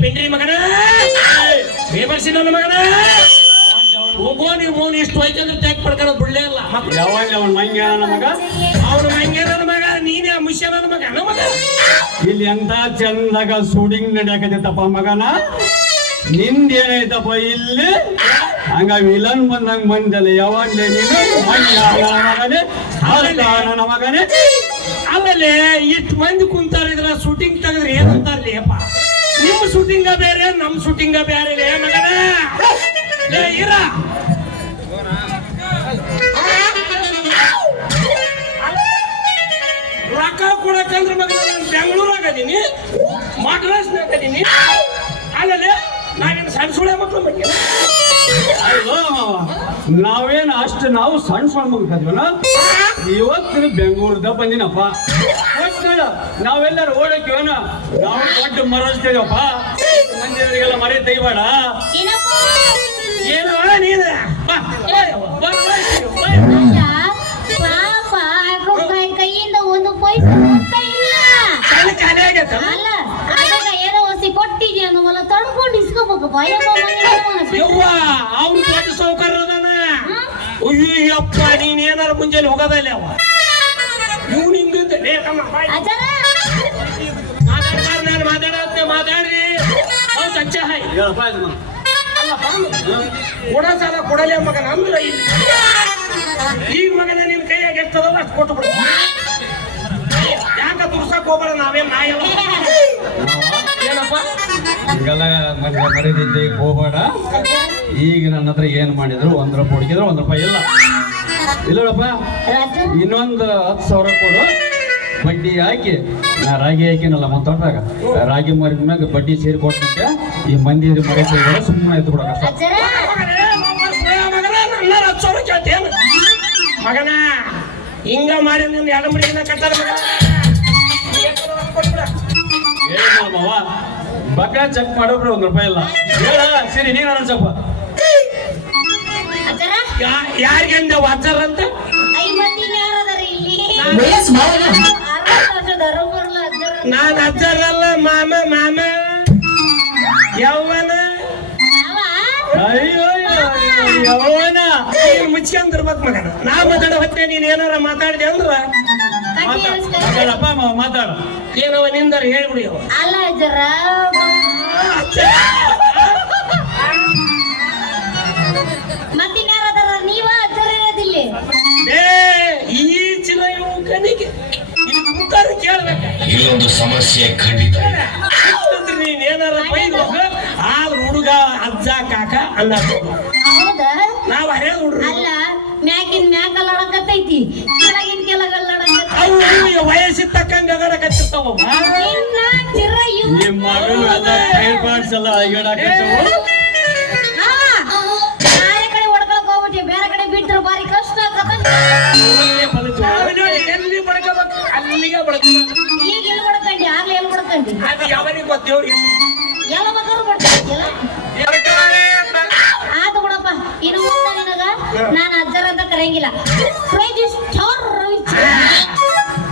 ಪಿಂಡ್ರಿ ಮಗನ ಬೇಬರ್ಸಿ ನನ್ನ ಮಗನ ಹೋಗೋ ನೀವು ಮೌನ ಇಷ್ಟು ಹೋಯ್ತಂದ್ರೆ ಟ್ಯಾಕ್ ಪಡ್ಕೊಳ್ಳೋದು ಬಿಡ್ಲೇ ಇಲ್ಲ ಯಾವಾಗ ಅವನ ಮಂಗ್ಯ ನನ್ನ ಮಗ ಅವನ ಮಂಗ್ಯ ನನ್ನ ಮಗ ನೀನೇ ಮುಷ್ಯ ನನ್ನ ಮಗ ನಮ್ಮ ಮಗ ಇಲ್ಲಿ ಎಂತ ಚಂದಾಗ ಶೂಟಿಂಗ್ ನಡೆಯಕತ್ತಪ್ಪ ಮಗನ ನಿಂದೇನೈತಪ್ಪ ಇಲ್ಲಿ ಹಂಗ ವಿಲನ್ ಬಂದಂಗ ಬಂದಲ್ಲ ಯಾವಾಗ್ಲೇ ನೀನು ಮಂಗ್ಯ ಮಗನೇ ನನ್ನ ಮಗನೇ ಆಮೇಲೆ ಇಷ್ಟು ಮಂದಿ ಕುಂತಾರಿದ್ರ ಶೂಟಿಂಗ್ ತೆಗೆದ್ರೆ ಏನಂತಾರ್ಲಿ ಅಪ್ಪ ನಿಮ್ಮ ಶೂಟಿಂಗ ಬೇರೆ ನಮ್ಮ ಶೂಟಿಂಗ ಬೇರೆ ಮಗನ ಇರ ರೊಕ್ಕ ಕೊಡಕಂದ್ರೆ ಮಗನ ನಾನು ಬೆಂಗಳೂರಾಗ ಅದೀನಿ ಮಡ್ರಾಸ್ನಾಗ ಅದೀನಿ ಆಮೇಲೆ ನಾವೇನು ಸಣ್ಣ ಸುಳೆ ಮಕ್ಕಳು ಬಗ್ಗೆ ನಾವೇನು ಅಷ್ಟು ನಾವು ಸಣ್ಣ ಸಣ್ಣ ಮುಗಿದ್ವನ ಇವತ್ತು ಬೆಂಗಳೂರದ ಬಂದಿನಪ್ಪ ನಾವೆಲ್ಲರೂ ಓಡಕ್ಕಿವನ ನಾವು ದೊಡ್ಡ ಮರಸ್ತೇವಪ್ಪ ಮಂದಿರಿಗೆಲ್ಲ ಮರೆ ತೆಗಿಬೇಡ ಏನೋ ನೀನು ಪಾಪ ಕೈಯಿಂದ ಒಂದು ಪೈಸೆ ಹೋಗ್ತಾ ಇಲ್ಲ ಅಲ್ಲ ಅದನ್ನ ಏನೋ ಹೊಸಿ ಕೊಟ್ಟಿದ್ಯಾ ಅನ್ನೋಲ್ಲ ತಡ್ಕೊಂಡು ಇಸ್ಕೋಬೇಕು ಅವ್ನು ದೊಡ್ಡ ಸೌಕರ್ಯ ಅದಾನ ಅಯ್ಯಪ್ಪ ನೀನ್ ಏನಾರ ಮುಂಜಾನೆ ಹೋಗೋದಲ್ಲ ಅವ ಇವ್ನು ಹಿಂಗಿದ್ದೆ ನಾನು ಮಾತಾಡ್ರಿ ಸಚ್ಚ ಹಾಯ್ ಕೊಡ ಸಾಲ ಕೊಡಲೇ ಮಗನ ಅಂದ್ರ ಈಗ ಮಗನ ನಿನ್ ಕೈಯಾಗ ಎಷ್ಟದವ ಅಷ್ಟು ಕೊಟ್ಟು ಬಿಡ ಯಾಕ ತುರ್ಸಕ್ ಹೋಗ್ಬೇಡ ನಾವೇನ್ ನಾಯಲ್ಲ ಏನಪ್ಪ ಹಿಂಗೆಲ್ಲ ಮರಿದಿದ್ದೆ ಹೋಗ್ಬೇಡ ಈಗ ನನ್ನ ಹತ್ರ ಏನ್ ಮಾಡಿದ್ರು 1 ರೂಪಾಯಿ ಹುಡುಕಿದ್ರು 1 ರೂಪಾಯಿ ಇಲ್ಲ ಇಲ್ಲಪ್ಪ ಇನ್ನೊಂದು 10,000 ಕೊಡು ಬಡ್ಡಿ ಹಾಕಿ ನಾ ರಾಗಿ ಹಾಕಿನಲ್ಲ ಮತ್ತೊಂದಾಗ ರಾಗಿ ಮರಿದ ಮ್ಯಾಗ ಬಡ್ಡಿ ಸೇರಿ ಕೊಟ್ಟಂತೆ ಈ ಮಂದಿ ಮರಿ ಸೇರಿ ಸುಮ್ಮನೆ ಎತ್ತು ಬಿಡಕ ಮಗನ ಹಿಂಗ ಮಾಡಿ ನಿನ್ನ ಎರಡು ಮಡಿನ ಕಟ್ಟಾರ ಮಾವ ಬಕ್ಕ ಚೆಕ್ ಮಾಡೋಬ್ರು 1 ರೂಪಾಯಿ ಇಲ್ಲ ಹೇಳ ಸರಿ ನೀನು ಅನ್ಸಪ್ಪ ಯಾರಿಗೆ ಅಂದ ವಾಚರ್ ಅಂತ ನಾನು ಅಜ್ಜರಲ್ಲ ಮಾಮ ಮಾಮ ಯವ್ವನ ಅಯ್ಯೋ ಯವ್ವನ ಮುಚ್ಕೊಂಡ್ತಿರ್ಬೇಕು ಮಗನ ನಾ ಮಾತಾಡೋ ಹೊತ್ತೆ ನೀನ್ ಏನಾರ ಮಾತಾಡಿದೆ ಅಂದ್ರ ಮಾತಾಡಪ್ಪ ಮಾತಾಡ ಏನವ ನಿಂದರ ಹೇಳ್ಬಿಡಿ ಅಲ್ಲ ಮತ್ತಿನ್ಯಾರದಾರ ನೀವ ಅಜ್ಜರ ಇರೋದಿಲ್ಲ ಏ ಈಚಿನ ಇವು ಕಣಿಗೆ ಇಲ್ಲಿ ಕುಂತಾರ ಕೇಳ್ಬೇಕ ಇಲ್ಲೊಂದು ಸಮಸ್ಯೆ ಖಂಡಿತ ಇದೆ. ನೀನೇನಾರ ಬೈದು ಆದ್ರ ಹುಡುಗ ಅಜ್ಜ ಕಾಕ ಅನ್ನೋದು ಹೌದಾ ನಾವ್ ಹರೇ ಹುಡ್ರು ಅಲ್ಲ ಮ್ಯಾಕಿನ್ ಮ್ಯಾಕ್ ಅಲ್ಲಾಡಕತ್ತೈತಿ ಕೆಳಗಿನ ಕೆಳಗಲ್ಲಾಡಕತ್ತೈತಿ ಅವು ವಯಸ್ಸಿಗೆ ತಕ್ಕಂಗ ಅಗಡಕತ್ತಿರ್ತಾವ ಇನ್ನ ಚಿರ ಇವ್ ನಿಮ್ಮ ಮಗಳು ಎಲ್ಲ ಟ್ರೈನ್ ಪಾರ್ಟ್ಸ್ ಎಲ್ಲ ಅಯ್ಯಾಡಕತ್ತವು. ಬೇರೆ ಕಡೆ ಹೊಡ್ಕೊಳಕ್ ಹೋಗ್ಬಿಟ್ಟಿ ಬೇರೆ ಕಡೆ ಬಿಟ್ರು ಬಾರಿ ಕಷ್ಟ ಆಗತ್ತ ಎಲ್ಲಿ ಬಡ್ಕೋಬೇಕು ಅಲ್ಲಿಗೆ ಬಡ್ಕೋಬೇಕು ಈಗ ಎಲ್ಲಿ ಹೊಡ್ಕಂಡಿ ಆಗ್ಲೇ ಎಲ್ಲಿ ಹೊಡ್ಕಂಡಿ ಅದು ಯಾವನಿಗೆ ಗೊತ್ತೇವ್ರಿ ಎಲ್ಲ ಬೇಕಾದ್ರೂ ಹೊಡ್ಕಂಡಿಲ್ಲ ಆತು ಬಿಡಪ್ಪ ಇನ್ನು ಮುಂದೆ ನಿನಗ ನಾನು ಅಜ್ಜರ ಅಂತ ಕರೆಯಂಗಿಲ್ಲ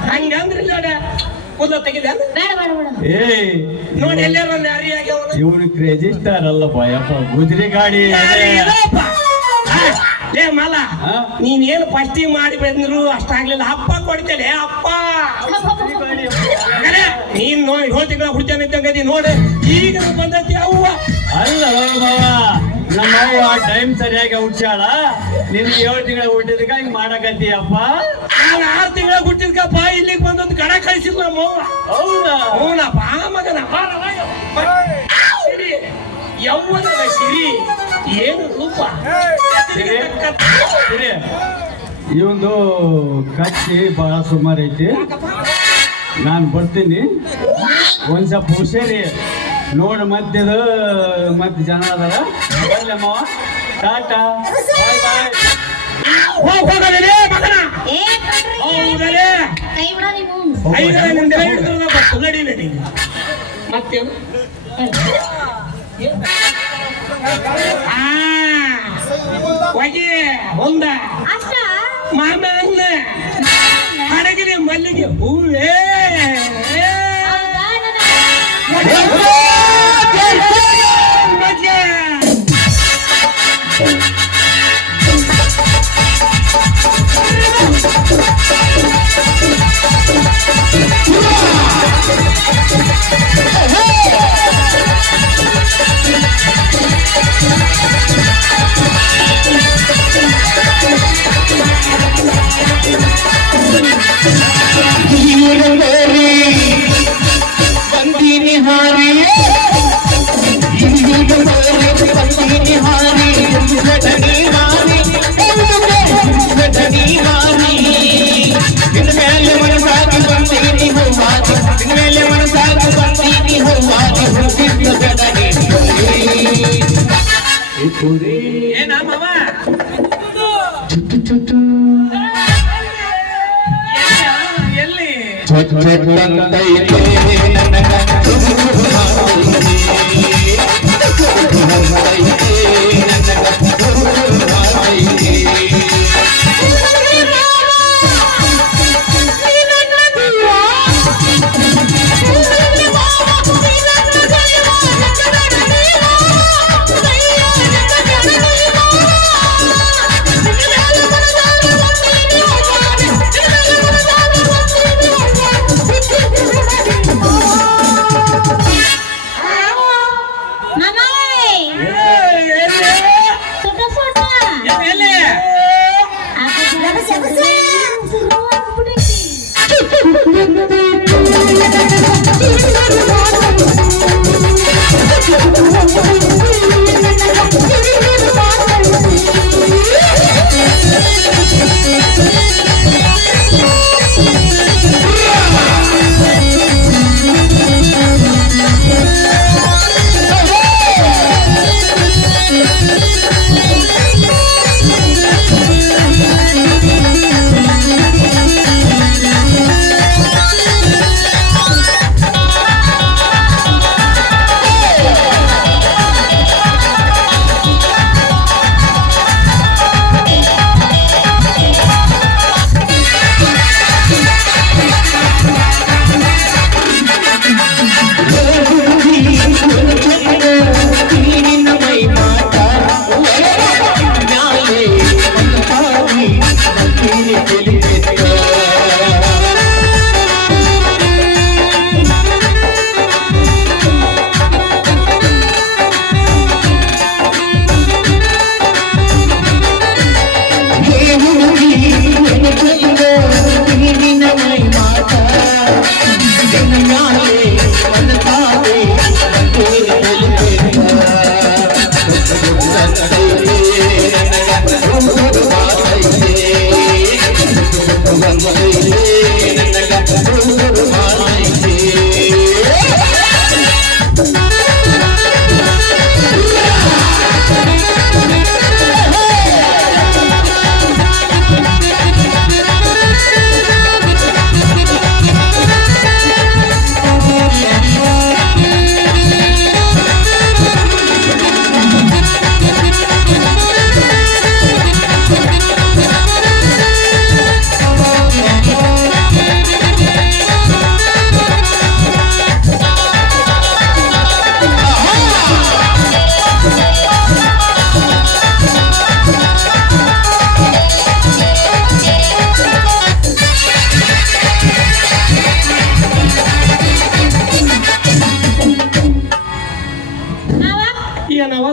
ಹಂಗಂದ್ರಿ ನೋಡ ಕೂದಲ ತೆಗಿದೆ ಬೇಡ ಬೇಡ ಬೇಡ ಏಯ್ ನೋಡಿ ಎಲ್ಲಾರ ಒಂದು ಅರಿ ಆಗ್ಯಾವ ಇವ್ರು ಕ್ರೇಜಿ ಸ್ಟಾರ್ ಅಲ್ಲಪ್ಪ ಯಪ್ಪ ಗುಜರಿ ಗಾಡಿ ಅದೇ. ಲೇ ಮಲ ಹಾ? ನೀನೇನು ಫಸ್ಟಿಗೆ ಮಾಡಿ ಬಂದ್ರು ಅಷ್ಟಾಗ್ಲಿಲ್ಲ ಅಪ್ಪ ಕೊಡ್ತೇನೆ ಅಪ್ಪ ಮಗನೇ, ನೀನ್ ನೋಡಿ 7 ತಿಂಗಳ ಹುಡ್ತೇನೆ ಇದ್ದಂಗದಿ ನೋಡಿ ಈಗ ಬಂದೈತಿ ಅವ್ವ ಅಲ್ಲ ಮಾವ ನಮ್ಮ ಅವ್ವ ಟೈಮ್ ಸರಿಯಾಗಿ ಹುಡ್ಸಾಳ ನಿನ್ಗೆ 7 ತಿಂಗಳ ಹುಟ್ಟಿದಕ್ಕ ಹಿಂಗ್ ಮಾಡಕತ್ತೀಯಪ್ಪ. ನಾನು 6 ತಿಂಗಳ ಹುಟ್ಟಿದ್ಕಪ್ಪ ಇಲ್ಲಿಗೆ ಬಂದದ್ದು ಗಡ ಕಳಿಸಿಲ್ಲ ನಮ್ಮವ್ವ ಹೌದಾ? ಹೂನಪ್ಪ ಮಗನ ಸಿರಿ ಯವ್ವನದ ಸಿರಿ ಏನು ರೂಪ ಸರಿ ಇವಂದು ಕಚ್ಚಿ ಬಹಳ ಸುಮಾರು ಐತಿ. ನಾನು ಬರ್ತೀನಿ ಒಂದ್ ಸ್ವಲ್ಪ ಹುಷಾರಿ ನೋಡು ಮಧ್ಯದ ಮತ್ತೆ ಜನ ಅದರ ಬರ್ಲಿ ಮಾವ ಟಾಟಾ ಬಾಯ್ ಬಾಯ್. ಹೋಗಲೇ ಮಗನ ಏ ಕಣ್ರಿ ಹೌದಲೇ ಕೈ ಬಿಡ ನೀವು ನಡಿ ನಡಿ ಮತ್ತೇನು ಹೊಗೆ ಹೊಂದ ಅಷ್ಟ ಮಾಮ ಅನ್ನ ಹಡಗಿರಿ ಮಲ್ಲಿಗೆ ಹೂವೇ ಹೌದಾ ಮಜಾ ಬಂದೀನಿ ಹಾರಿ ಬಂದೀನಿ ಹಾರಿ ಘಟನಿ ಹಾರಿ ಘಟನಿ ಹಾರಿ ಇನ್ಮೇಲೆ ಮನಸಾಗಿ ಬಂದೀನಿ ಹೂವಾಗಿ ಇನ್ಮೇಲೆ ಮನಸಾಗಿ ಬಂದೀನಿ ಹೂವಾಗಿ ಹುಟ್ಟಿದ್ದ ಘಟನೆ ಏನ ಮಾವ ಎಲ್ಲಿ ಚೊಚ್ಚೊಟ್ಟಂತೈತೆ ನನಗ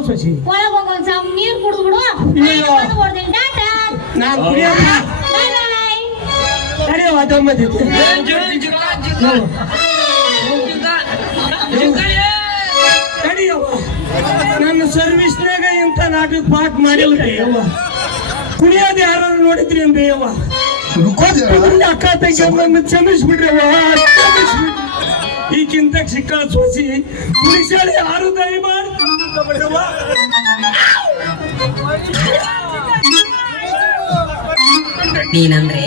ಶಶಿ ಒಳಗ್ ಹೋಗ್ ಒಂದ್ ಸ್ವಲ್ಪ ನೀರ್ ಕುಡ್ದು ಬಿಡು ಅಯ್ಯೋ. ಹೊಡ್ದೇನ್ ಟಾಟಾ ನಾನ್ ಕುಡಿಯಪ್ಪ ಬಾಯ್ ಬಾಯ್ ನಡೆಯೋ ಅದಮ್ಮದಿತ್ತು ತಡಿಯವ್ವ ನನ್ನ ಸರ್ವಿಸ್ನಾಗ ಇಂಥ ನಾಟಕ ಪಾಠ ಮಾಡಿಲ್ಲ ಬೇಯವ್ವ ಕುಡಿಯೋದು ಯಾರು ನೋಡಿದ್ರಿ ಬೇಯವ್ವ ಅಕ್ಕ ತಂಗಿ ಕ್ಷಮಿಸ್ಬಿಡ್ರವ್ವ ಈಗಿಂತ ಸಿಕ್ಕ ಸೋಸಿ ಪುಲಿಸಲ್ಲಿ ಯಾರು ದಯ ಮಾಡಿ ನೀನಂದ್ರೆ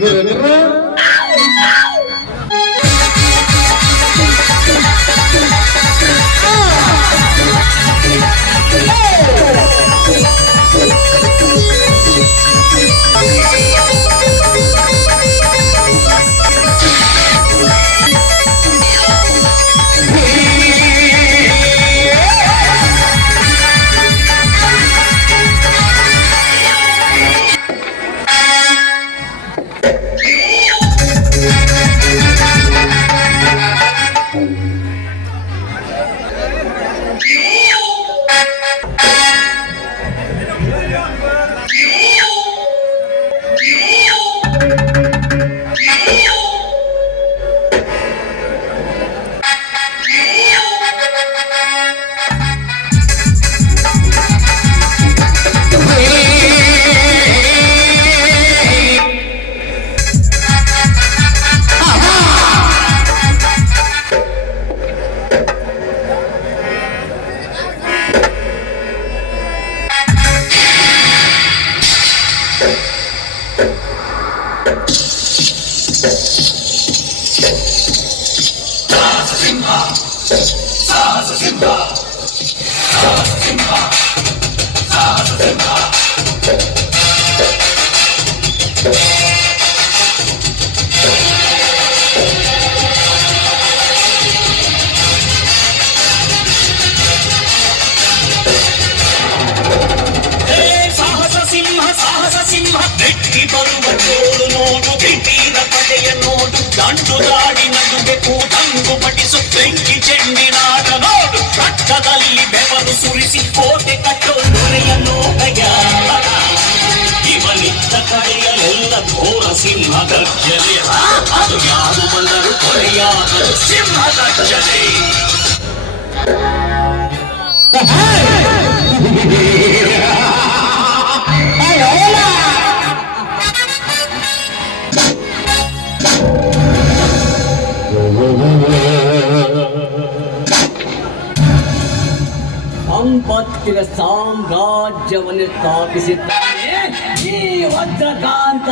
ಬರುವ ತೋಳು ನೋಡು ದಿಢೀರ ಪಡೆಯ ನೋಡು ದಂಡು ದಾಡಿ ನಡುವೆ ಕೂತಂಗು ಪಡಿಸು ಬೆಂಕಿ ಚೆಂಡಿನಾಟ ನೋಡು ರಕ್ತದಲ್ಲಿ ಬೆವರು ಸುರಿಸಿ ಕೋಟೆ ಕಟ್ಟೋ ದೊರೆಯ ನೋಡಯ ಇವನಿದ್ದ ಕಡೆಯಲೆಲ್ಲ ಘೋರ ಸಿಂಹ ಗರ್ಜನೆ ಅದು ಯಾರು ಬಂದರು ಕೊರೆಯಾದ ಸಿಂಹ ಗರ್ಜನೆ ಸಂಪತ್ತಿನ ಸಾಮ್ರಾಜ್ಯವನ್ನು ಸ್ಥಾಪಿಸಿದ್ದಾನೆ ಈ ವಜ್ರಕಾಂತ.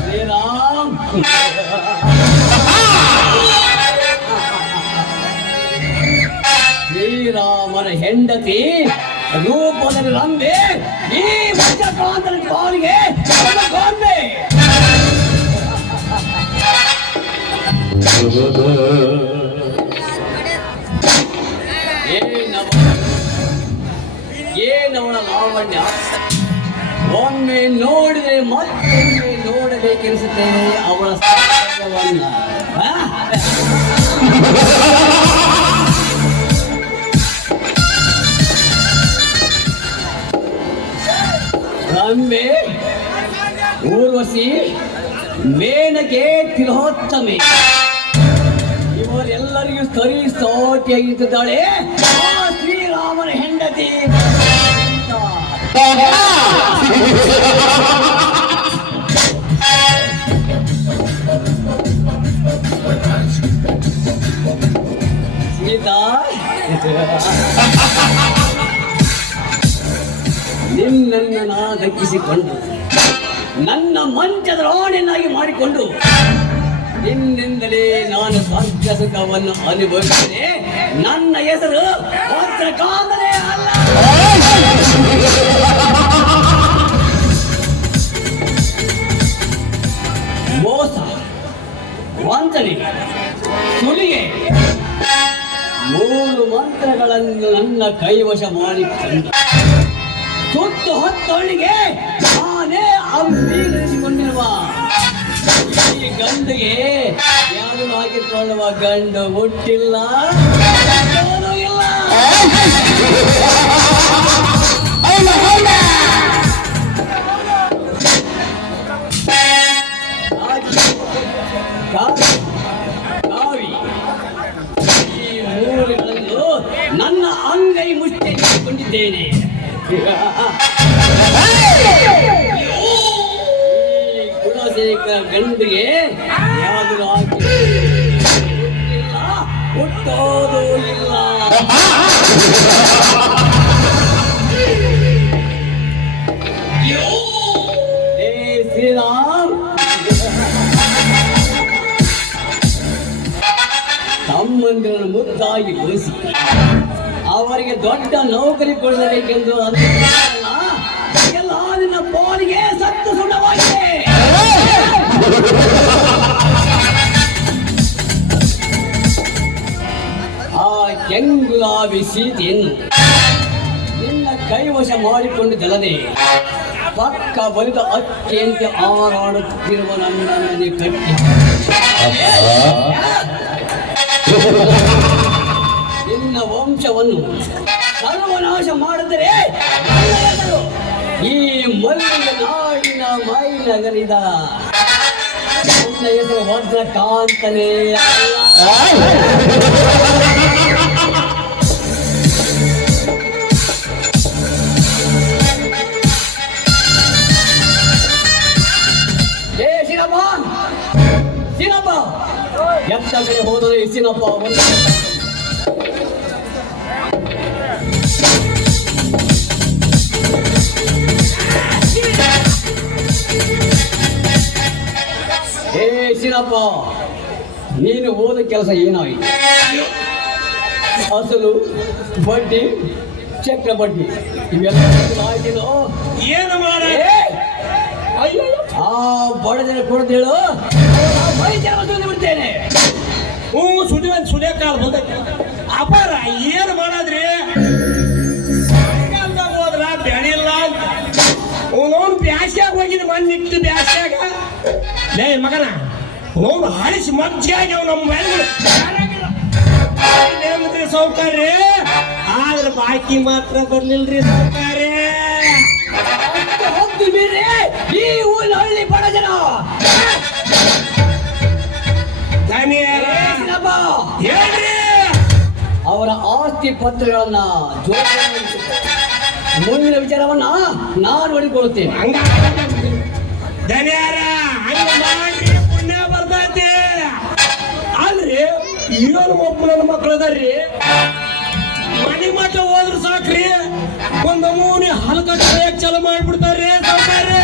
ಶ್ರೀರಾಮ್ ಶ್ರೀರಾಮನ ಹೆಂಡತಿ ರೂಪದಲ್ಲಿ ರಂಬೆ ಈ ವಜ್ರಕಾಂತನ ಕಾಲಿಗೆ ಗೊಂಬೆ. ಏನವಳ ಲಾವಣ್ಯ, ಒಮ್ಮೆ ನೋಡಿದರೆ ಮತ್ತೊಮ್ಮೆ ನೋಡಬೇಕೆನಿಸುತ್ತೆ ಅವಳ ಸೌಂದರ್ಯವನ್ನ. ರಂಬೆ, ಊರ್ವಶಿ, ಮೇನಕೆ, ತಿಲೋತ್ತಮೆ ಇವರೆಲ್ಲರಿಗೂ ಸರಿ ಸಾಟಿಯಾಗಿದ್ದಾಳೆ ಆ ಶ್ರೀರಾಮನ ಹೆಂಡತಿ. ಸೀತಾ, ನಿನ್ನನ್ನು ನಾ ದಕ್ಕಿಸಿಕೊಂಡು ನನ್ನ ಮಂಚದ ರಾಣಿಯನ್ನಾಗಿ ಮಾಡಿಕೊಂಡು ನಿನ್ನಿಂದಲೇ ನಾನು ಸ್ವರ್ಗ ಸುಖವನ್ನು ಅನುಭವಿಸಿದೆ. ನನ್ನ ಹೆಸರು ವಜ್ರಕಾಂತನೇ ಅಲ್ಲ. ಮೋಸ, ವಂಚನೆ, ಸುಲಿಗೆ, 3 ಮಂತ್ರಗಳನ್ನು ನನ್ನ ಕೈವಶ ಮಾಡಿಕೊಂಡು ಸುತ್ತು ಹೊತ್ತೊಳಿಗೆ ಆ ನಾನೇ ಅಭಿನಯಿಸಿಕೊಂಡಿರುವ ಈ ಗಂಡಿಗೆ ಯಾರು ಹಾಕಿಕೊಳ್ಳುವ ಗಂಡು ಹುಟ್ಟಿಲ್ಲ, ಯಾರೂ ಇಲ್ಲ. ಕಾವಿ ಈ ಮೂರುಗಳನ್ನು ನನ್ನ ಅಂಗೈ ಮುಷ್ಟಿಕೊಂಡಿದ್ದೇನೆ. ಈ ಗುಣಶೇಖರ ಗಂಡಿಗೆ ಯಾವುದು ಹುಟ್ಟೋದು ಇಲ್ಲ. ಶ್ರೀರಾಮ್ ತಮ್ಮಂದಿರನ್ನು ಮುದ್ದಾಗಿ ಬೆಳೆಸಿ ಅವರಿಗೆ ದೊಡ್ಡ ನೌಕರಿ ಕೊಡಬೇಕೆಂದು ಎಲ್ಲ ನಿನ್ನ ಪೋಲಿಗೆ ಸತ್ತು ಸುಣ್ಣವಾಗಿದೆ. ಆ ಕೆಂಗುಲಾಬಿ ಸೀತೆಯನ್ನು ನಿನ್ನ ಕೈವಶ ಮಾಡಿಕೊಂಡದಲ್ಲದೆ ಪಕ್ಕ ಬಲಿತ ಅಕ್ಕಿಯಂತೆ ಹಾರಾಡುತ್ತಿರುವ ನನ್ನನ್ನೇ ಕಟ್ಟಿ ನಿನ್ನ ವಂಶವನ್ನು ಸರ್ವನಾಶ ಮಾಡಿದರೆ ಈ ಮಲ್ಲಿಗೆ ನಾಡಿನ ಮೈನಗರಿದ ನನ್ನ ಹೆಸರು ವಜ್ರಕಾಂತನೇ ಸಿನಪ್ಪ ಎತ್ತ ಕಡೆ ಹೋದರೆ ಸಿನಪ್ಪ ಸಿನಪ್ಪ ನೀನು ಹೋದ ಕೆಲಸ ಏನಾಯಿತು? ಅಸಲು ಬಡ್ಡಿ ಚಕ್ರ ಬಡ್ಡಿ ಇವೆಲ್ಲ ಆಯ್ತಿನೋ ಏನು ಮಾಡ ಆ ಬಡದಿನ ಕೊಡ್ದೇಳು ಬಿಡ್ತೇನೆ. ಸುಡಿಯಕಾಲ ಬಂದ ಅಪಾರ ಏನು ಮಾಡದ್ರಿ? ಹೋದ್ರ ಬೆಳಿಲ್ಲ ಅವನವನು ಬ್ಯಾಸ್ಯಾಗ ಹೋಗಿದ್ ಮಣ್ಣು ಇಟ್ಟು ಬ್ಯಾಸ್ಯಾಗ ಲೇ ಮಗನ ಅವನು ಹಾರಿಸಿ ಮಜ್ಜಾಗಿ ಅವ್ ನಮ್ಮ ಮೇಲೆ ಸೌಕರ್ಯ ಆದ್ರೆ ಬಾಕಿ ಮಾತ್ರ ಬರ್ಲಿಲ್ರಿ ಸೌಕರ್ಯ. ಈ ಊರಿನ ಹಳ್ಳಿ ಬಡ ಜನ ಹೇಳ್ರಿ ಅವರ ಆಸ್ತಿ ಪತ್ರಗಳನ್ನ ಮುಂದಿನ ವಿಚಾರವನ್ನ ನಾನು ನೋಡಿಕೊಳ್ಳುತ್ತೇನೆ. ಧನ್ಯಾರ ಹಂಗ ಮಾಡ್ರಿ ಪುಣ್ಯ ಬರ್ತೈತಿ. ಅಲ್ರಿ ಏನು ಒಬ್ಬ ನನ್ನ ಮಕ್ಳು ಅದಾರ್ರಿ ಮನೆ ಮಠ ಹೋದ್ರ ಸಾಕ್ರಿ ಒಂದ್ ನಮೂನಿ ಹಲಕಟ್ಟ ಚಲೋ ಮಾಡ್ಬಿಡ್ತಾರ್ರಿ ಸಾವ್ಕಾರ್ರಿ.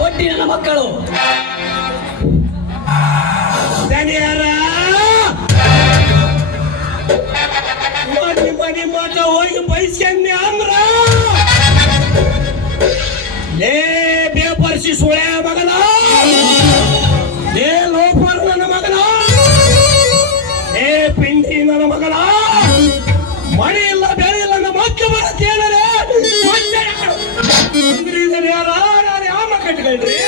ಬಡ್ಡಿ ನನ್ನ ಮಕ್ಕಳು ಧನ್ಯಾರ ಮನೆ ಮಠ ಹೋಗಿ ಬಯಸ್ಕಂಡಿ ಅಂದ್ರ ಲೇ ಬೇಪರ್ಸಿ ಸುಳ್ಯ ಮಗನ, ಲೇ ಲೋಫರ್ ನನ್ನ ಮಗನ, ಲೇ ಪಿಂಡಿ ನನ್ನ ಮಗನ, ಮಳೆ ಇಲ್ಲ ಬೆಳೆ ಇಲ್ಲ ನಮ್ಮ ಮಕ್ಕ ಬರತ್ತೆ ಏನರೇ ಯಾವ ಕಟ್ಕೊಳ್ರಿ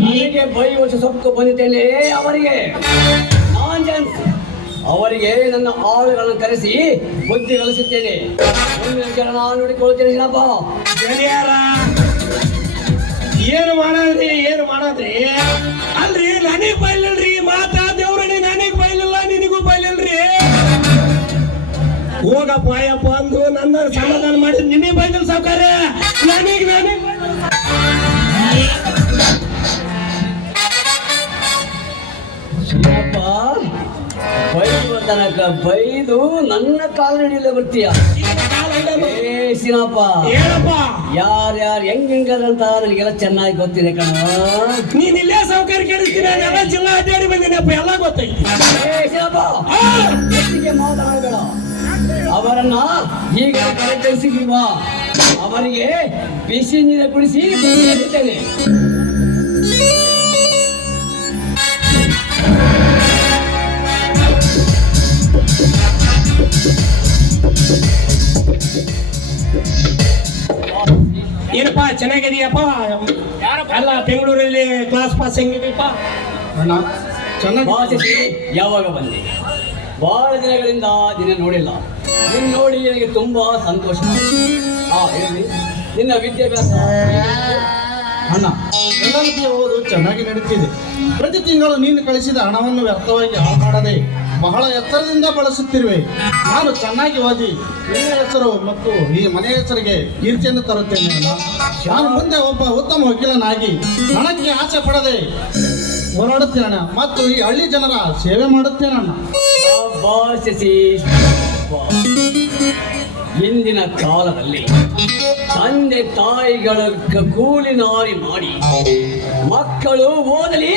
ನನಗೆ ಬೈವಶ ಸೊಕ್ಕು ಬಂದಿದ್ದೇನೆ. ಅವರಿಗೆ ನನ್ನ ಆಳುಗಳನ್ನು ಕರೆಸಿ ಬುದ್ಧಿ ಕಲಿಸುತ್ತೇನೆ. ಮುಂದಿನ ವಿಚಾರ ನಾನು ನೋಡಿಕೊಳ್ತೇನೆ. ಸಿನಪ್ಪ ಏನು ಮಾಡದ್ರಿ ಅಲ್ರಿ ನನಗ್ ಬೈಲಿಲ್ರಿ ಮಾತಾ ದೇವ್ರಣಿ ನನಗ್ ಬೈಲಿಲ್ಲ ನಿನಗೂ ಬೈಲಿಲ್ರಿ. ಹೋಗಪ್ಪ ಅಯ್ಯಪ್ಪ ಅಂದು ನನ್ನ ಸಮಾಧಾನ ಮಾಡಿ ನಿನಗೆ ಬೈದಲ್ ಸಾವ್ಕಾರ ನನಗ್ ಬೈಯುವ ತನಕ ಬೈದು ನನ್ನ ಕಾಲಡಿಯಲ್ಲೇ ಬರ್ತೀಯ. ಸಿನಪ್ಪ ಹೇಳಪ್ಪ ಯಾರ್ಯಾರು ಹೆಂಗಂತ ನನಗೆಲ್ಲ ಚೆನ್ನಾಗಿ ಗೊತ್ತಿದೆ ಕಣ. ನೀನ್ ಇಲ್ಲೇ ಸೌಕರ್ಯ ಕೇಳಿಸ್ತೀನಿ ಎಲ್ಲ ಜಿಲ್ಲಾ ಅಡ್ಡಾಡಿ ಬಂದಿನಪ್ಪ ಎಲ್ಲ ಗೊತ್ತೈತಿ. ಮಾತನಾಡಬೇಡ. ಅವರನ್ನ ಈಗ ಕರೆತರಿಸಿರುವ ಅವರಿಗೆ ಬಿಸಿ ನೀರು ಕುಡಿಸಿ ಬರ್ತೇನೆ. ಚೆನ್ನಾಗಿದೆಯಪ್ಪ? ಎಲ್ಲ ಬೆಂಗಳೂರಲ್ಲಿ ಕ್ಲಾಸ್ ಪಾಸ್ ಹೆಂಗಿದೆಯಪ್ಪ? ಅಣ್ಣ ಚೆನ್ನಾಗಿ ಬಾ ಶಶಿ, ಯಾವಾಗ ಬಂದೆ? ಬಹಳ ದಿನಗಳಿಂದ ದಿನ ನೋಡಿಲ್ಲ. ನಿನ್ನ ನೋಡಿ ನನಗೆ ತುಂಬಾ ಸಂತೋಷ. ಹೇಳಿ, ನಿನ್ನ ವಿದ್ಯಾಭ್ಯಾಸ ಅಣ್ಣ ಎಲ್ಲರಿಗೂ ಓದು ಚೆನ್ನಾಗಿ ನಡೀತಿದೆ. ಪ್ರತಿ ತಿಂಗಳು ನೀನು ಕಳಿಸಿದ ಹಣವನ್ನು ವ್ಯರ್ಥವಾಗಿ ಹಾಳು ಮಾಡದೆ ಬಹಳ ಎತ್ತರದಿಂದ ಬಳಸುತ್ತಿರುವೆ. ನಾನು ಚೆನ್ನಾಗಿ ಓದಿ ನಿನ್ನ ಹೆಸರು ಮತ್ತು ಈ ಮನೆ ಹೆಸರಿಗೆ ಕೀರ್ತಿಯನ್ನು ತರುತ್ತೇನೆ ಅಣ್ಣ. ನಾನು ಮುಂದೆ ಒಬ್ಬ ಉತ್ತಮ ವಕೀಲನಾಗಿ ಹಣಕ್ಕೆ ಆಸೆ ಪಡದೆ ಹೋರಾಡುತ್ತೇನೆ ಮತ್ತು ಈ ಹಳ್ಳಿ ಜನರ ಸೇವೆ ಮಾಡುತ್ತೇನಣ್ಣ. ಬಾ ಶಶಿ, ಬಾ. ಇಂದಿನ ಕಾಲದಲ್ಲಿ ತಂದೆ ತಾಯಿಗಳ ಕೂಲಿ ನಾರಿ ಮಾಡಿ ಮಕ್ಕಳು ಓದಲಿ,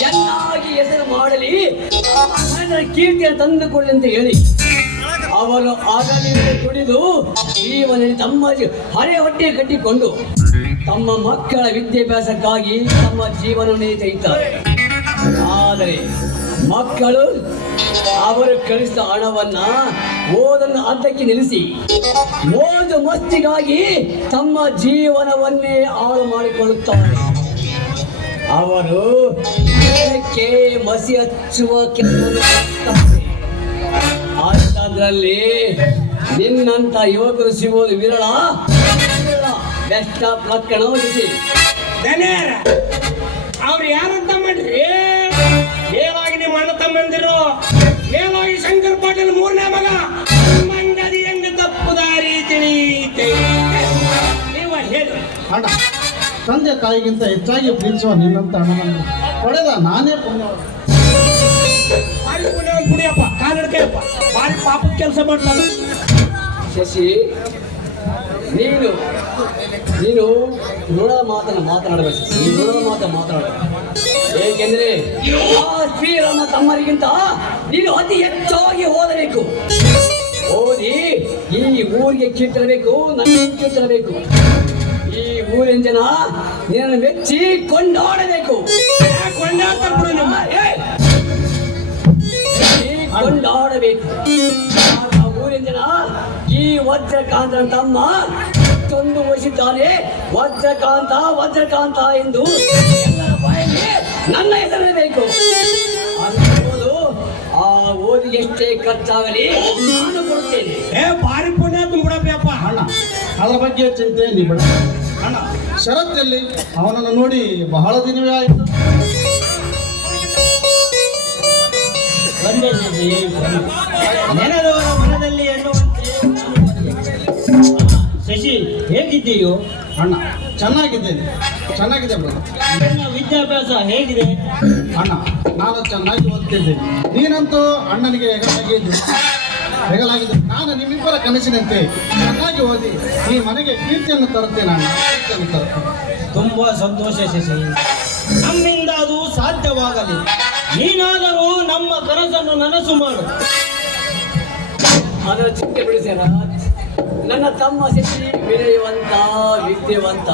ಚೆನ್ನಾಗಿ ಹೆಸರು ಮಾಡಲಿ, ಕೀರ್ತಿಯನ್ನು ತಂದುಕೊಳ್ಳಿ ಅಂತ ಹೇಳಿ ಅವರು ಆಗಲಿಂದ ದುಡಿದು ಜೀವನದಲ್ಲಿ ತಮ್ಮ ಹಳೆ ಹೊಟ್ಟೆ ಕಟ್ಟಿಕೊಂಡು ತಮ್ಮ ಮಕ್ಕಳ ವಿದ್ಯಾಭ್ಯಾಸಕ್ಕಾಗಿ ತಮ್ಮ ಜೀವನವನ್ನೇ ತೆಗೆಯುತ್ತಾರೆ. ಆದರೆ ಮಕ್ಕಳು ಅವರು ಕಳಿಸಿದ ಹಣವನ್ನ ಓದನ್ನು ಅರ್ಧಕ್ಕೆ ನಿಲ್ಲಿಸಿ ಮೋಜು ಮಸ್ತಿಗಾಗಿ ತಮ್ಮ ಜೀವನವನ್ನೇ ಹಾಳು ಮಾಡಿಕೊಳ್ಳುತ್ತಾರೆ. ಅವರು ಮಸಿ ಹಚ್ಚುವ ಕೆಲಸವನ್ನು ಮಾಡುತ್ತಾರೆ. ಅಂಥದ್ರಲ್ಲಿ ನಿನ್ನಂತ ಯುವಕರು ಸಿಗೋದು ವಿರಳ. Best of luck Shashi. ಧನ್ಯರ ಅವ್ರು ಯಾರಂತ ಮಾಡ್ರಿ? ಮೇಲಾಗಿ ನಿಮ್ಮ ಅಣ್ಣ ತಮ್ಮಂದಿರು, ಮೇಲಾಗಿ ಶಂಕರ್ ಪಾಟೀಲ್ ಮೂರನೇ ಮಗ. ಮಂಗದಿ ಹೆಂಗ ತಪ್ಪು ದಾರಿ ತಿಳಿಯುತ್ತೆ ನೀವು ಹೇಳಿ. ಅಣ್ಣ ತಂದೆ ತಾಯಿಗಿಂತ ಹೆಚ್ಚಾಗಿ ಪ್ರೀತಿಸುವ ನಿನ್ನಂತ ಅಣ್ಣನನ್ನು ಪಡೆದ ನಾನೇ ಪುಣ್ಯ. ಬಾರಿ ಪುಣ್ಯ ಪುಡಿಯಪ್ಪ, ಕಾಲಡ್ಕೆಯಪ್ಪ, ಬಾರಿ ಪಾಪದ ಕೆಲಸ ಮಾಡ್ತಾನೆ. ಶಶಿ, ನೀನು ಋಣದ ಮಾತನ್ನು ಮಾತನಾಡಬೇಕು. ನೀನು ಋಣದ ಮಾತನ್ನು ಮಾತನಾಡಬೇಕು. ಏಕೆಂದ್ರೆ ಆ ಶ್ರೀರಾಮ ತಮ್ಮರಿಗಿಂತ ನೀನು ಅತಿ ಹೆಚ್ಚಾಗಿ ಓದಬೇಕು. ಓದಿ ಈ ಊರಿಗೆ ಕೀರ್ತಿರಬೇಕು, ನನಗೆ ಕೀರ್ತಿರಬೇಕು. ಈ ಊರಿನ ಜನ ನಿನ್ನನ್ನು ಮೆಚ್ಚಿ ಕೊಂಡಾಡಬೇಕು. ಕೊಂಡಾಡಬೇಕು. ಆ ಊರಿನ ಜನ ಈ ವಜ್ರಕಾಂತನ ತಮ್ಮ ಇಷ್ಟೊಂದು ವಹಿಸಿದ್ದಾನೆ, ವಜ್ರಕಾಂತ ವಜ್ರಕಾಂತ ಎಂದು ಎಲ್ಲರ ಬಾಯಲ್ಲಿ ನನ್ನ ಹೆಸರಿರಬೇಕು. ಅನ್ನೋದು ಆ ಓದಿಗೆ ಎಷ್ಟೇ ಖರ್ಚಾಗಲಿ ನಾನು ಕೊಡುತ್ತೇನೆ. ಭಾರಿ ಪುಣ್ಯ ತುಂಬಿಡಪ್ಪ ಅಣ್ಣ ಅದರ ಬಗ್ಗೆ ಚಿಂತೆ ನೀ ಬೇಡ ಅಣ್ಣ. ಶರತ್ತಲ್ಲಿ ಅವನನ್ನು ನೋಡಿ ಬಹಳ ದಿನವೇ ಆಯಿತು. ನೆನೆದವರ ಮನದಲ್ಲಿ ಎನ್ನುವಂತೆ ಶಶಿ, ಹೇಗಿದ್ದೀಯೋ? ಅಣ್ಣ ಚೆನ್ನಾಗಿದ್ದೇನೆ, ಚೆನ್ನಾಗಿದೆ ಬ್ರದರ್. ನಿನ್ನ ವಿದ್ಯಾಭ್ಯಾಸ ಹೇಗಿದೆ? ಅಣ್ಣ ನಾನು ಚೆನ್ನಾಗಿ ಓದ್ತಿದ್ದೇನೆ. ನೀನಂತೂ ಅಣ್ಣನಿಗೆ ಹೆಗಲಾಗಿದೆ. ನಾನು ನಿಮ್ಮಿಬ್ಬರ ಕನಸಿನಂತೆ ಚೆನ್ನಾಗಿ ಓದಿ ಈ ಮನೆಗೆ ಕೀರ್ತಿಯನ್ನು ತರುತ್ತೇನೆ ಅಣ್ಣ, ಕೀರ್ತಿಯನ್ನು ತರುತ್ತೇನೆ. ತುಂಬಾ ಸಂತೋಷ ಶಶಿ. ನಮ್ಮಿಂದ ಅದು ಸಾಧ್ಯವಾಗಲಿ. ನೀನಾದರೂ ನಮ್ಮ ಕನಸನ್ನು ನನಸು ಮಾಡು. ಅದರ ಚಿಂತೆ ಬಿಡಿಸ್ಯಾರ. ನನ್ನ ತಮ್ಮ ಶಶಿ ವಿನಯವಂತ, ವಿದ್ಯವಂತ.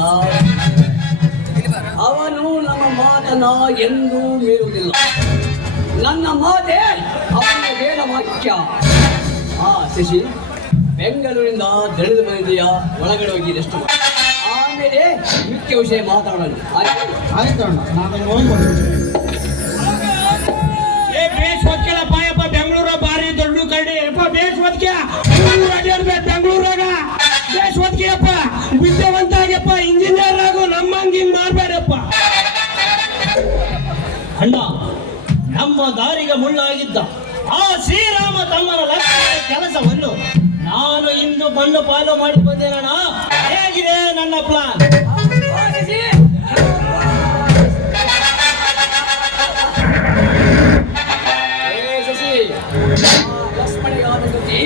ಅವನು ನಮ್ಮ ಮಾತನ್ನ ಎಂದೂ ಮೀರುವುದಿಲ್ಲ. ನನ್ನ ಮಾತೆ ಅವನ ವೇದ ವಾಕ್ಯ. ಶಶಿ, ಬೆಂಗಳೂರಿಂದ ದಣಿದು ಬಂದಿದೆಯ, ಒಳಗಡೆ ಹೋಗಿ ಎಷ್ಟು ಆಮೇಲೆ ಮುಖ್ಯ ವಿಷಯ ಮಾತಾಡೋಣ. ಆಯ್ತು ಅಣ್ಣ, ನಾನು ಹೋಗ್ಬೋದು. ಬೇಸ್ ಹೊತ್ಕೆಳಪ್ಪ ಯಪ್ಪ, ಬೆಂಗಳೂರ ಬಾರಿ ದೊಡ್ಡ ಕಡೆ ಯಪ್ಪ. ಬೇಸ್ ಹೊತ್ಕೆ ಬೆಂಗಳೂರಾಗ ಬೇಸ್ ಹೊತ್ಕೆಯಪ್ಪ. ವಿದ್ಯಾವಂತ ಆಗ್ಯಪ್ಪ, ಇಂಜಿನಿಯರ್ ಆಗು. ನಮ್ಮಂಗೆ ಹಿಂಗ್ ಮಾಡ್ಬೇಡಪ್ಪ ಅಣ್ಣ. ನಮ್ಮ ದಾರಿಗೆ ಮುಳ್ಳಾಗಿದ್ದ ಆ ಶ್ರೀರಾಮ ತಮ್ಮನ ಲಕ್ಷ್ಯ ಕೆಲಸವನ್ನು ನಾನು ಇಂದು ಮಣ್ಣು ಪಾಲು ಮಾಡಿ ಬಂದೇನಣ್ಣ. ಹೇಗಿದೆ ನನ್ನ ಪ್ಲಾನ್? ಲಕ್ಷ್ಮಣಿಗಾದ ಗತಿ,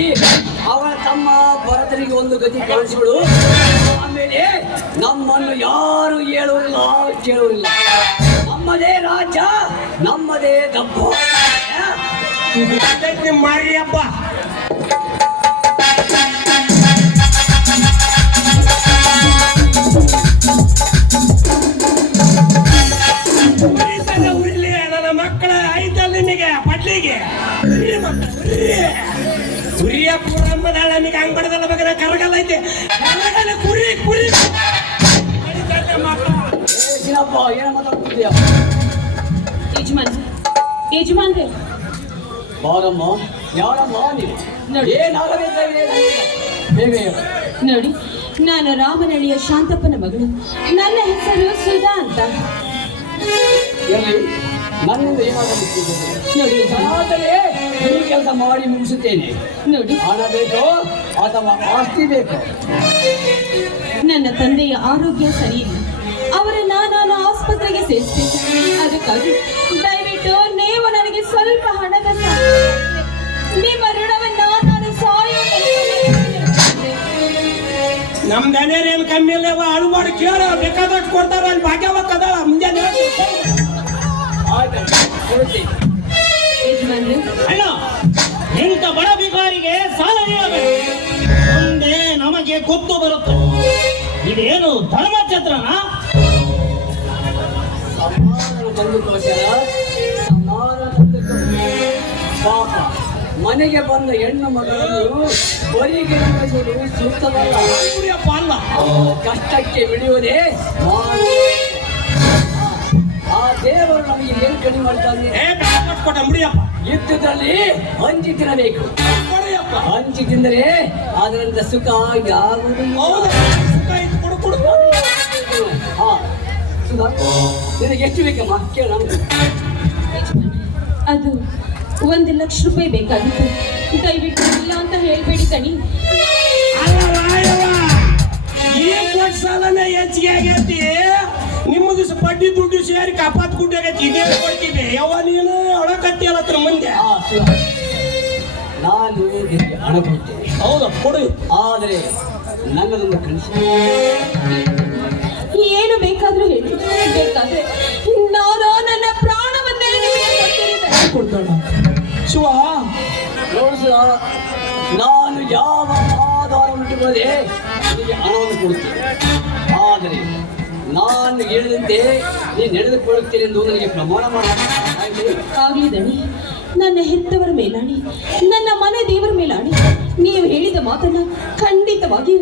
ಅವನ ತಮ್ಮ ಭರತನಿಗೆ ಒಂದು ಗತಿ ಕಳಿಸಿಬಿಡು. ಆಮೇಲೆ ನಮ್ಮನ್ನು ಯಾರು ಹೇಳುವುದಿಲ್ಲ, ಕೇಳುವುದಿಲ್ಲ. ನಮ್ಮದೇ ರಾಜ್ಯ, ನಮ್ಮದೇ ದಬ್ಬ. ಮಾರಿಯಪ್ಪ. ಉರಿಲಿ ನನ್ನ ಮಕ್ಕಳ ಐತಲ್ ನಿಮಗೆ ಪಡ್ಲಿಗೆ ಕುರಿಯ ಪುರಮ್ಮದಾಳ ನಿಮಗೆ ಹಂಗ್ ಬಡದಲ್ಲ ಬಗ್ಗೆ ಕರಗಲ್ಲ ಐತೆ. ಕುರಿ ಕುರಿ ಚಿನ್ನಪ್ಪ ಏನ ಮಾತಾಡ್ತಿದ್ಯಾ? ಯಜಮಾನ್ರೆ ಬಾರಮ್ಮ, ಯಾರಮ್ಮ ನೀನು? ನೋಡಿ. ಏನಾಗಬೇಕಾಗಿದೆ ಹೇಗೆ ಹೇಳು. ನೋಡಿ, ನಾನು ರಾಮನಹಳ್ಳಿಯ ಶಾಂತಪ್ಪನ ಮಗಳು. ನನ್ನ ಹೆಸರು ಸುಧಾ ಅಂತ. ಎಲ್ಲಿ ನನ್ನಿಂದ ಏನಾಗಬೇಕು? ನೋಡಿ ಯಜಮಾನ್ರೆ, ಈ ಕೆಲಸ ಮಾಡಿ ಮುಗಿಸುತ್ತೇನೆ. ನೋಡಿ, ಹಣ ಬೇಕೋ ಅಥವಾ ಆಸ್ತಿ ಬೇಕೋ? ನನ್ನ ತಂದೆಯ ಆರೋಗ್ಯ ಸರಿಯಿಲ್ಲ. ಅವರನ್ನ ನಾನು ಆಸ್ಪತ್ರೆಗೆ ಸೇರಿಸಬೇಕು. ಅದಕ್ಕಾಗಿ ದಯವಿಟ್ಟು ನೀವು ನನಗೆ ಸ್ವಲ್ಪ ಹಣದ ಸಹಾಯ ಮಾಡಿ. ನಿಮ್ಮ ಋಣವನ್ನ ನಾನು ಸಾಯೋ ನಮ್ ದನೇರೇನು ಕಮ್ಮಿ ಇಲ್ಲವ, ಅಳು ಮಾಡಿ ಕೇಳ ಬೇಕಾದಷ್ಟು ಕೊಡ್ತಾರ. ಅಲ್ಲಿ ಭಾಗ್ಯವಕ್ಕದ ಮುಂಜಾನೆ ಯಜಮಾನ್ರೆ, ಅಣ್ಣ, ಇಂಥ ಬಡ ಬಿಕಾರಿಗೆ ಸಾಲ ನೀಡಬೇಕು. ಮುಂದೆ ನಮಗೆ ಗೊತ್ತು ಬರುತ್ತೆ. ಇದೇನು ಧರ್ಮಛತ್ರನಾ? ಸಮಾಧಾನ ತಂದುಕೋ ಸರ, ಸಮಾಧಾನ ತಂದುಕೋ. ಪಾಪ ಮನೆಗೆ ಬಂದ ಹೆಣ್ಣು ಮಗಳನ್ನು ಬರಿಗೆ ನಡೆಸುವುದು ಸೂಕ್ತವಲ್ಲ. ಅಲ್ಲ ಅವರ ಕಷ್ಟಕ್ಕೆ ಮಿಡಿಯುವುದೇ ಮಾನವ. ಆ ದೇವರು ನಮಗೆ ಏನು ಕಡಿಮೆ ಮಾಡ್ತಾನೆ? ಕೊಟ್ಟ ಮುಡಿಯಪ್ಪ, ಯುದ್ಧದಲ್ಲಿ ಹಂಚಿ ತಿನ್ನಬೇಕು. ಕೊಡಿಯಪ್ಪ. ಹಂಚಿ ತಿಂದರೆ ಅದರಿಂದ ಸುಖ ಯಾವುದು? ಹೌದು, ಸುಖ ಇತ್ತು, ಕೊಡು ಕೊಡು. ಹಾ ಸುಧಾ, ನಿನಗೆ ಎಷ್ಟು ಬೇಕಮ್ಮ? ಕೇಳ. ಅದು 1 ಲಕ್ಷ ರೂಪಾಯಿ ಬೇಕಾಗಿತ್ತು. ದಯವಿಟ್ಟು ಇಲ್ಲ ಅಂತ ಹೇಳ್ಬೇಡಿ ಕಣಿ. ಈ ಕೊಟ್ಟ ಸಾಲನೇ ಹೆಚ್ಚಿಗೆ ಆಗೈತಿ. ನಿಮ್ಮ ದಿವಸ ಬಡ್ಡಿ ದುಡ್ಡು ಸೇರಿ ಕಪಾತ್ ಗುಡ್ಡ ಆಗೈತಿ. ಇದೇ ಕೊಡ್ತೀವಿ ಯಾವ ನೀನು ಒಳಕತ್ತಿ ಅಲ್ಲತ್ರ ಮುಂದೆ. ನಾನು ನಿನಗೆ ಹಣ ಕೊಡ್ತೇನೆ. ಹೌದಾ, ಕೊಡು. ಆದರೆ ನನ್ನದೊಂದು ಕನಸು. ಏನು ಬೇಕಾದ್ರೂ ಹೇಳಿ. ಬೇಕಾದ್ರೆ ನಾನು ನನ್ನ ಪ್ರಾಣವನ್ನೇ ನಿಮಗೆ ಕೊಡ್ತೀನಿ. ಕೊಡ್ತಾಳ ಶಿವ. ನೋಡಿಸ, ನಾನು ಯಾವ ಆಧಾರವನ್ನು ಇಟ್ಟುಕೊಳ್ಳದೆ ನಿನಗೆ ಹಣವನ್ನು ಕೊಡುತ್ತೇನೆ. ಆದರೆ ನಾನು ಹೇಳಿದಂತೆ ನೀನು ನಡೆದುಕೊಳ್ಳುತ್ತೇನೆ ಎಂದು ನನಗೆ ಪ್ರಮಾಣ ಮಾಡಬೇಕು. ಆಗ್ಲಿ ದಣಿ, ನನ್ನ ಹೆತ್ತವರ ಮೇಲಾಣಿ, ನನ್ನ ಮನೆ ದೇವರ ಮೇಲಾಣಿ, ನೀವು ಹೇಳಿದ ಮಾತನ್ನ ಖಂಡಿತವಾಗಿ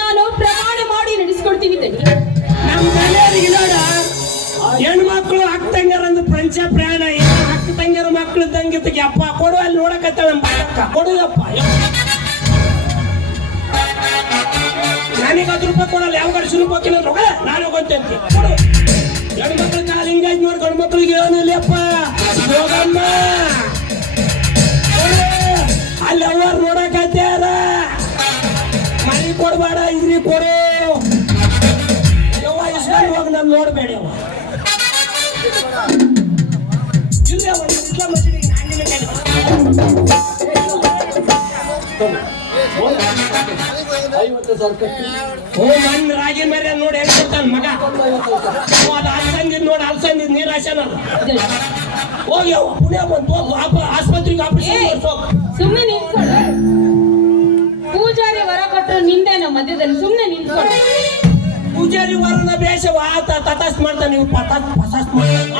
ನಾನು ಪ್ರಮಾಣ ಮಾಡಿ ನಡೆಸ್ಕೊಡ್ತೀನಿ ದಣಿ. ನಮ್ಮ ಮನೆಯವರಿಗೆ ನೋಡ, ಹೆಣ್ಮಕ್ಳು ಅಕ್ಕ ತಂಗಿಯರಂದು ಪಂಚ ಪ್ರಾಣ. ಅಕ್ಕ ತಂಗಿಯರ ಮಕ್ಳು ತಂಗಿದ್ದಕ್ಕೆ ಅಪ್ಪ ಕೊಡು. ಅಲ್ಲಿ ನೋಡಕತ್ತಾಳ ನಮ್ಮ ಅಕ್ಕ. ಕೊಡುದಪ್ಪ. ನನಗೆ 10 ರೂಪಾಯಿ ಕೊಡಲ್ಲ. ಯಾವ ಗಂಡು ರೂಪಾಯಿ ಹೋಗ ನಾನು ಹೋಗ್ತೇನೆ. ಕೊಡು. ಹೆಣ್ಮಕ್ಳು ಕಾಲು ಹಿಂಗಾಗಿ ನೋಡಿ, ಗಂಡು ಮಕ್ಳಿಗೆ ಏನಿಲ್ಲಪ್ಪ. ಹೋಗಮ್ಮ, ಅಲ್ಲಿ ಅವ್ರು ನೋಡಕತ್ಯಾರ. ಮನೆ ಕೊಡ್ಬೇಡ, ಇದ್ರಿ ಕೊಡು. ಹೋಗಿ ನಾನು ನೋಡ್ಬೇಡ. ಮಣ್ಣು ರಾಗಿ ಮೇರೆ ನೋಡಿ ಹೆಂಗ್ ಕೊಡ್ತಾನ ಮಗ. ಅದು ಅಲ್ಸಂದಿದ್ ನೋಡಿ, ಅಲ್ಸಂದಿದ್ ನೀರಾಶನ. ಹೋಗಿ ಪುಣ್ಯ ಬಂದು ಆಸ್ಪತ್ರೆಗೆ ಆಪರೇಷನ್ ಮಾಡ್ಸೋ. ಸುಮ್ಮನೆ ನಿಂತ್ಕೊಳ್ಳ. ಪೂಜಾರಿ ವರ ಕೊಟ್ಟರು ನಿಂದೇನೋ ಮಧ್ಯದಲ್ಲಿ. ಸುಮ್ಮನೆ ನಿಂತ್ಕೊಳ್ಳ. ಪೂಜಾರಿ ವರನ ಬೇಷವ ತತಾಸ್ ಮಾಡ್ತಾನೆ. ನೀವು ಪಸಾಸ್ ಮಾಡ್ತಾನೆ.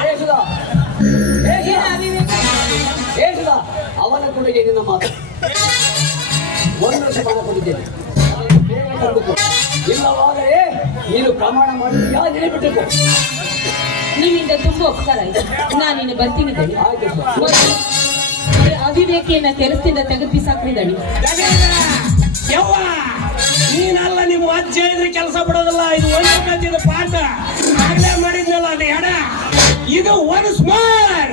ಅವನ ಕೊಡುಗೆ ನಿನ್ನ ಮಾತು. 1 ವರ್ಷ ಹಣ ಕೊಟ್ಟಿದ್ದೇನೆ. ಇಲ್ಲವಾದರೆ ನೀನು ಪ್ರಮಾಣ ಮಾಡಿದ್ಯಾ ನೆನಪಿಟ್ಟುಕೋ. ನಿನ್ನಿಂದ ತುಂಬಾ ಉಪಕಾರ ಆಯ್ತು. ನಾನಿನ್ನು ಬರ್ತೀನಿ ದಣಿ. ಅವಿವೇಕಿಯನ್ನ ಕೆಲಸದಿಂದ ತೆಗೆದು ಬಿಸಾಕ್ರಿ ದಣಿ. ಯವ್ವ, ನೀನಲ್ಲ ನಿಮ್ಮ ಅಜ್ಜ ಇದ್ರೆ ಕೆಲಸ ಬಿಡೋದಲ್ಲ. ಇದು ಒಂದು ಪಾಠ ಆಗ್ಲೇ ಮಾಡಿದ್ನಲ್ಲ ಅದು ಎಡ. ಇದು ಒನ್ಸ್ ಮೋರ್.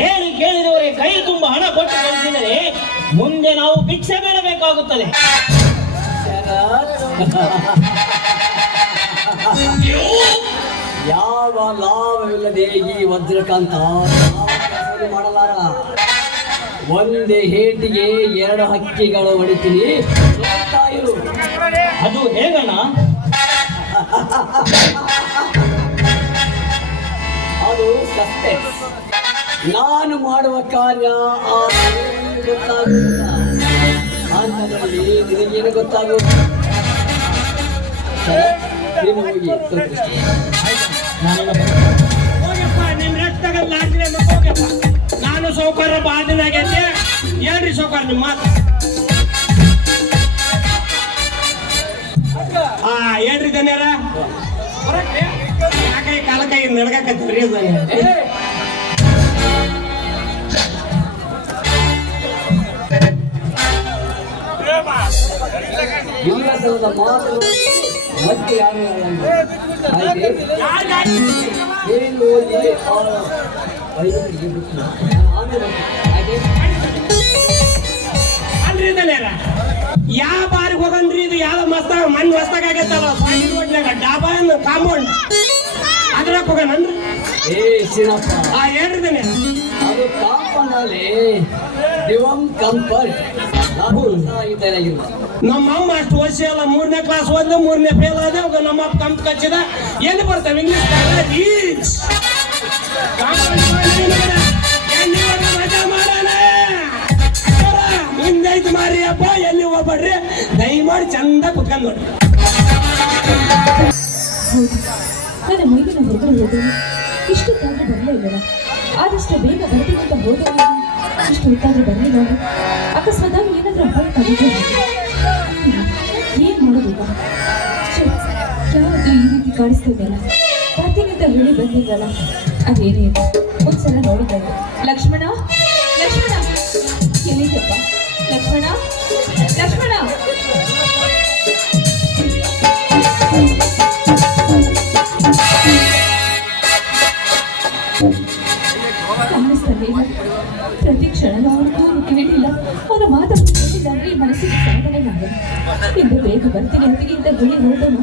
ಹೇಳಿ ಕೇಳಿದವರಿಗೆ ಕೈ ತುಂಬ ಹಣ ಕೊಟ್ಟು ಕಳಿಸಿದರೆ ಮುಂದೆ ನಾವು ಭಿಕ್ಷೆ ಬೇಡಬೇಕಾಗುತ್ತದೆ. ಯಾವ ಲಾಭವಿಲ್ಲದೆ ಈ ವಜ್ರಕಾಂತ ಮಾಡಲಾರ. ಒಂದೇ ಹೇಟಿಗೆ 2 ಹಕ್ಕಿಗಳು ಹೊಡಿತೀನಿ. ಅದು ಹೇಗಣ್ಣ? ಅದು ಸಸ್ಪೆನ್ಸ್. ನಾನು ಮಾಡುವ ಕಾರ್ಯ ಆ ಗೊತ್ತಾಗುವುದಿಲ್ಲ. ಹಂತದಲ್ಲಿ ನಿನಗೇನು ಗೊತ್ತಾಗುವುದು? ನೀನು ಹೋಗಿ ಹೋಗಪ್ಪ, ನಿಮ್ ರೆಸ್ಟ್ ತಗೊಂಡ್ ಹೋಗಪ್ಪ. ನಾನು ಸೌಕರ್ಯ ಬಾದಿನಾಗೈತೆ. ಹೇಳ್ರಿ ಸೌಕರ್ಯ ನಿಮ್ಮ ಮಾತು. ನಡ್ಕಾಕತ್ತೀವ್ರಿ ಅದು ಹೆಂಗಸರದ ಮಾತು ಮತ್ತೆ ಯಾರು ಹಾಗೆ ಏನು ಓದಿ ಐದರಿಗೆ ಬಿಟ್ಟು ಆಮೇಲೆ ಹಾಗೆ ಅಲ್ರಿ ಇದನ್ನೇರ ಯಾವ ಬಾರಿಗೆ ಹೋಗನ್ರಿ ಇದು ಯಾವ ಮಸ್ತಾಗ ಮನ್ ಮಸ್ತಾಗ ಆಗೈತಲ್ಲ ರೋಡ್ನಾಗ ಡಾಬಾ ಕಾಂಪೌಂಡ್ ಅದ್ರಾಗ ಹೋಗಣನ್ರಿ ಏ ಸಿನಪ್ಪ ಹೇಳ್ರಿ ಇದನ್ನೇ ಅದು ಕಾಂಪೌಂಡಲ್ಲಿ ದಿವಂ ಕಂಫರ್ಟ್ ಇದ್ದಾಗಿಲ್ಲ ನಮ್ಮ ಅಮ್ಮ ಅಷ್ಟು ವರ್ಷ ಅಲ್ಲ 3ನೇ ಕ್ಲಾಸ್ ಓದ್ದೆ 3ನೇ ಫೇಲ್ ಆದ ನಮ್ಮ ಅಪ್ಪ ಕಂಪ್ ಕಚ್ಚಿದ ಎಲ್ಲಿ ಬರ್ತಾವೆ ಇಂಗ್ಲಿಷ್ ಮಜಾ ಮಾಡೋಣ ಮುಂದೈತು ಮಾರಿ ಅಪ್ಪ ಎಲ್ಲಿ ಹೋಗ್ಬೇಡ್ರಿ ದಯಮಾಡಿ ಚಂದ ಕುತ್ಕೊಂಡ್ ನೋಡ್ರಿ ಹೌದು ನನ್ನ ಮೈದಿನ ಹೊರಗಡೆ ಹೋಗೋದು ಇಷ್ಟೊತ್ತಾದ್ರೂ ಬರಲೇ ಇಲ್ಲಲ್ಲ ಆದಷ್ಟು ಬೇಗ ಬರ್ತೀನಿ ಅಂತ ಹೋದಾಗ ಇಷ್ಟು ಹೊತ್ತಾದ್ರೂ ಬರಲಿಲ್ಲ ಅಕಸ್ಮಾತ್ ಏನಾದ್ರೂ ಹಬ್ಬ ಕಲಿತು ಏನ್ ಮಾಡೋದೀಗ ಯಾವುದು ಈ ರೀತಿ ಕಾಣಿಸ್ತಿದ್ದಲ್ಲ ಬರ್ತೀನಿ ಅಂತ ಹೇಳಿ ಬಂದಿದ್ದಲ್ಲ ಅದೇನೇ ಒಂದ್ಸಲ ನೋಡಿದ್ದೆ ಲಕ್ಷ್ಮಣ ಲಕ್ಷ್ಮಣ ಎಲ್ಲಿದ್ದಪ್ಪ ಲಕ್ಷ್ಮಣ ಲಕ್ಷ್ಮಣ ಕಾಣಿಸ್ತಲಿಲ್ಲ ಪ್ರತಿ ಕ್ಷಣ ಅವನು ಕೇಳಿಲ್ಲ ಅವನ ಮಾತನ್ನು ಕೇಳಿಲ್ಲ ಅಂದ್ರೆ ಈ ಮನಸ್ಸಿಗೆ ಸಾಧನೆ ನಾನು ಇಂದು ಬೇಗ ಬರ್ತೀನಿ ಅಂತ ಹೇಳಿ ನೋಡೋಣ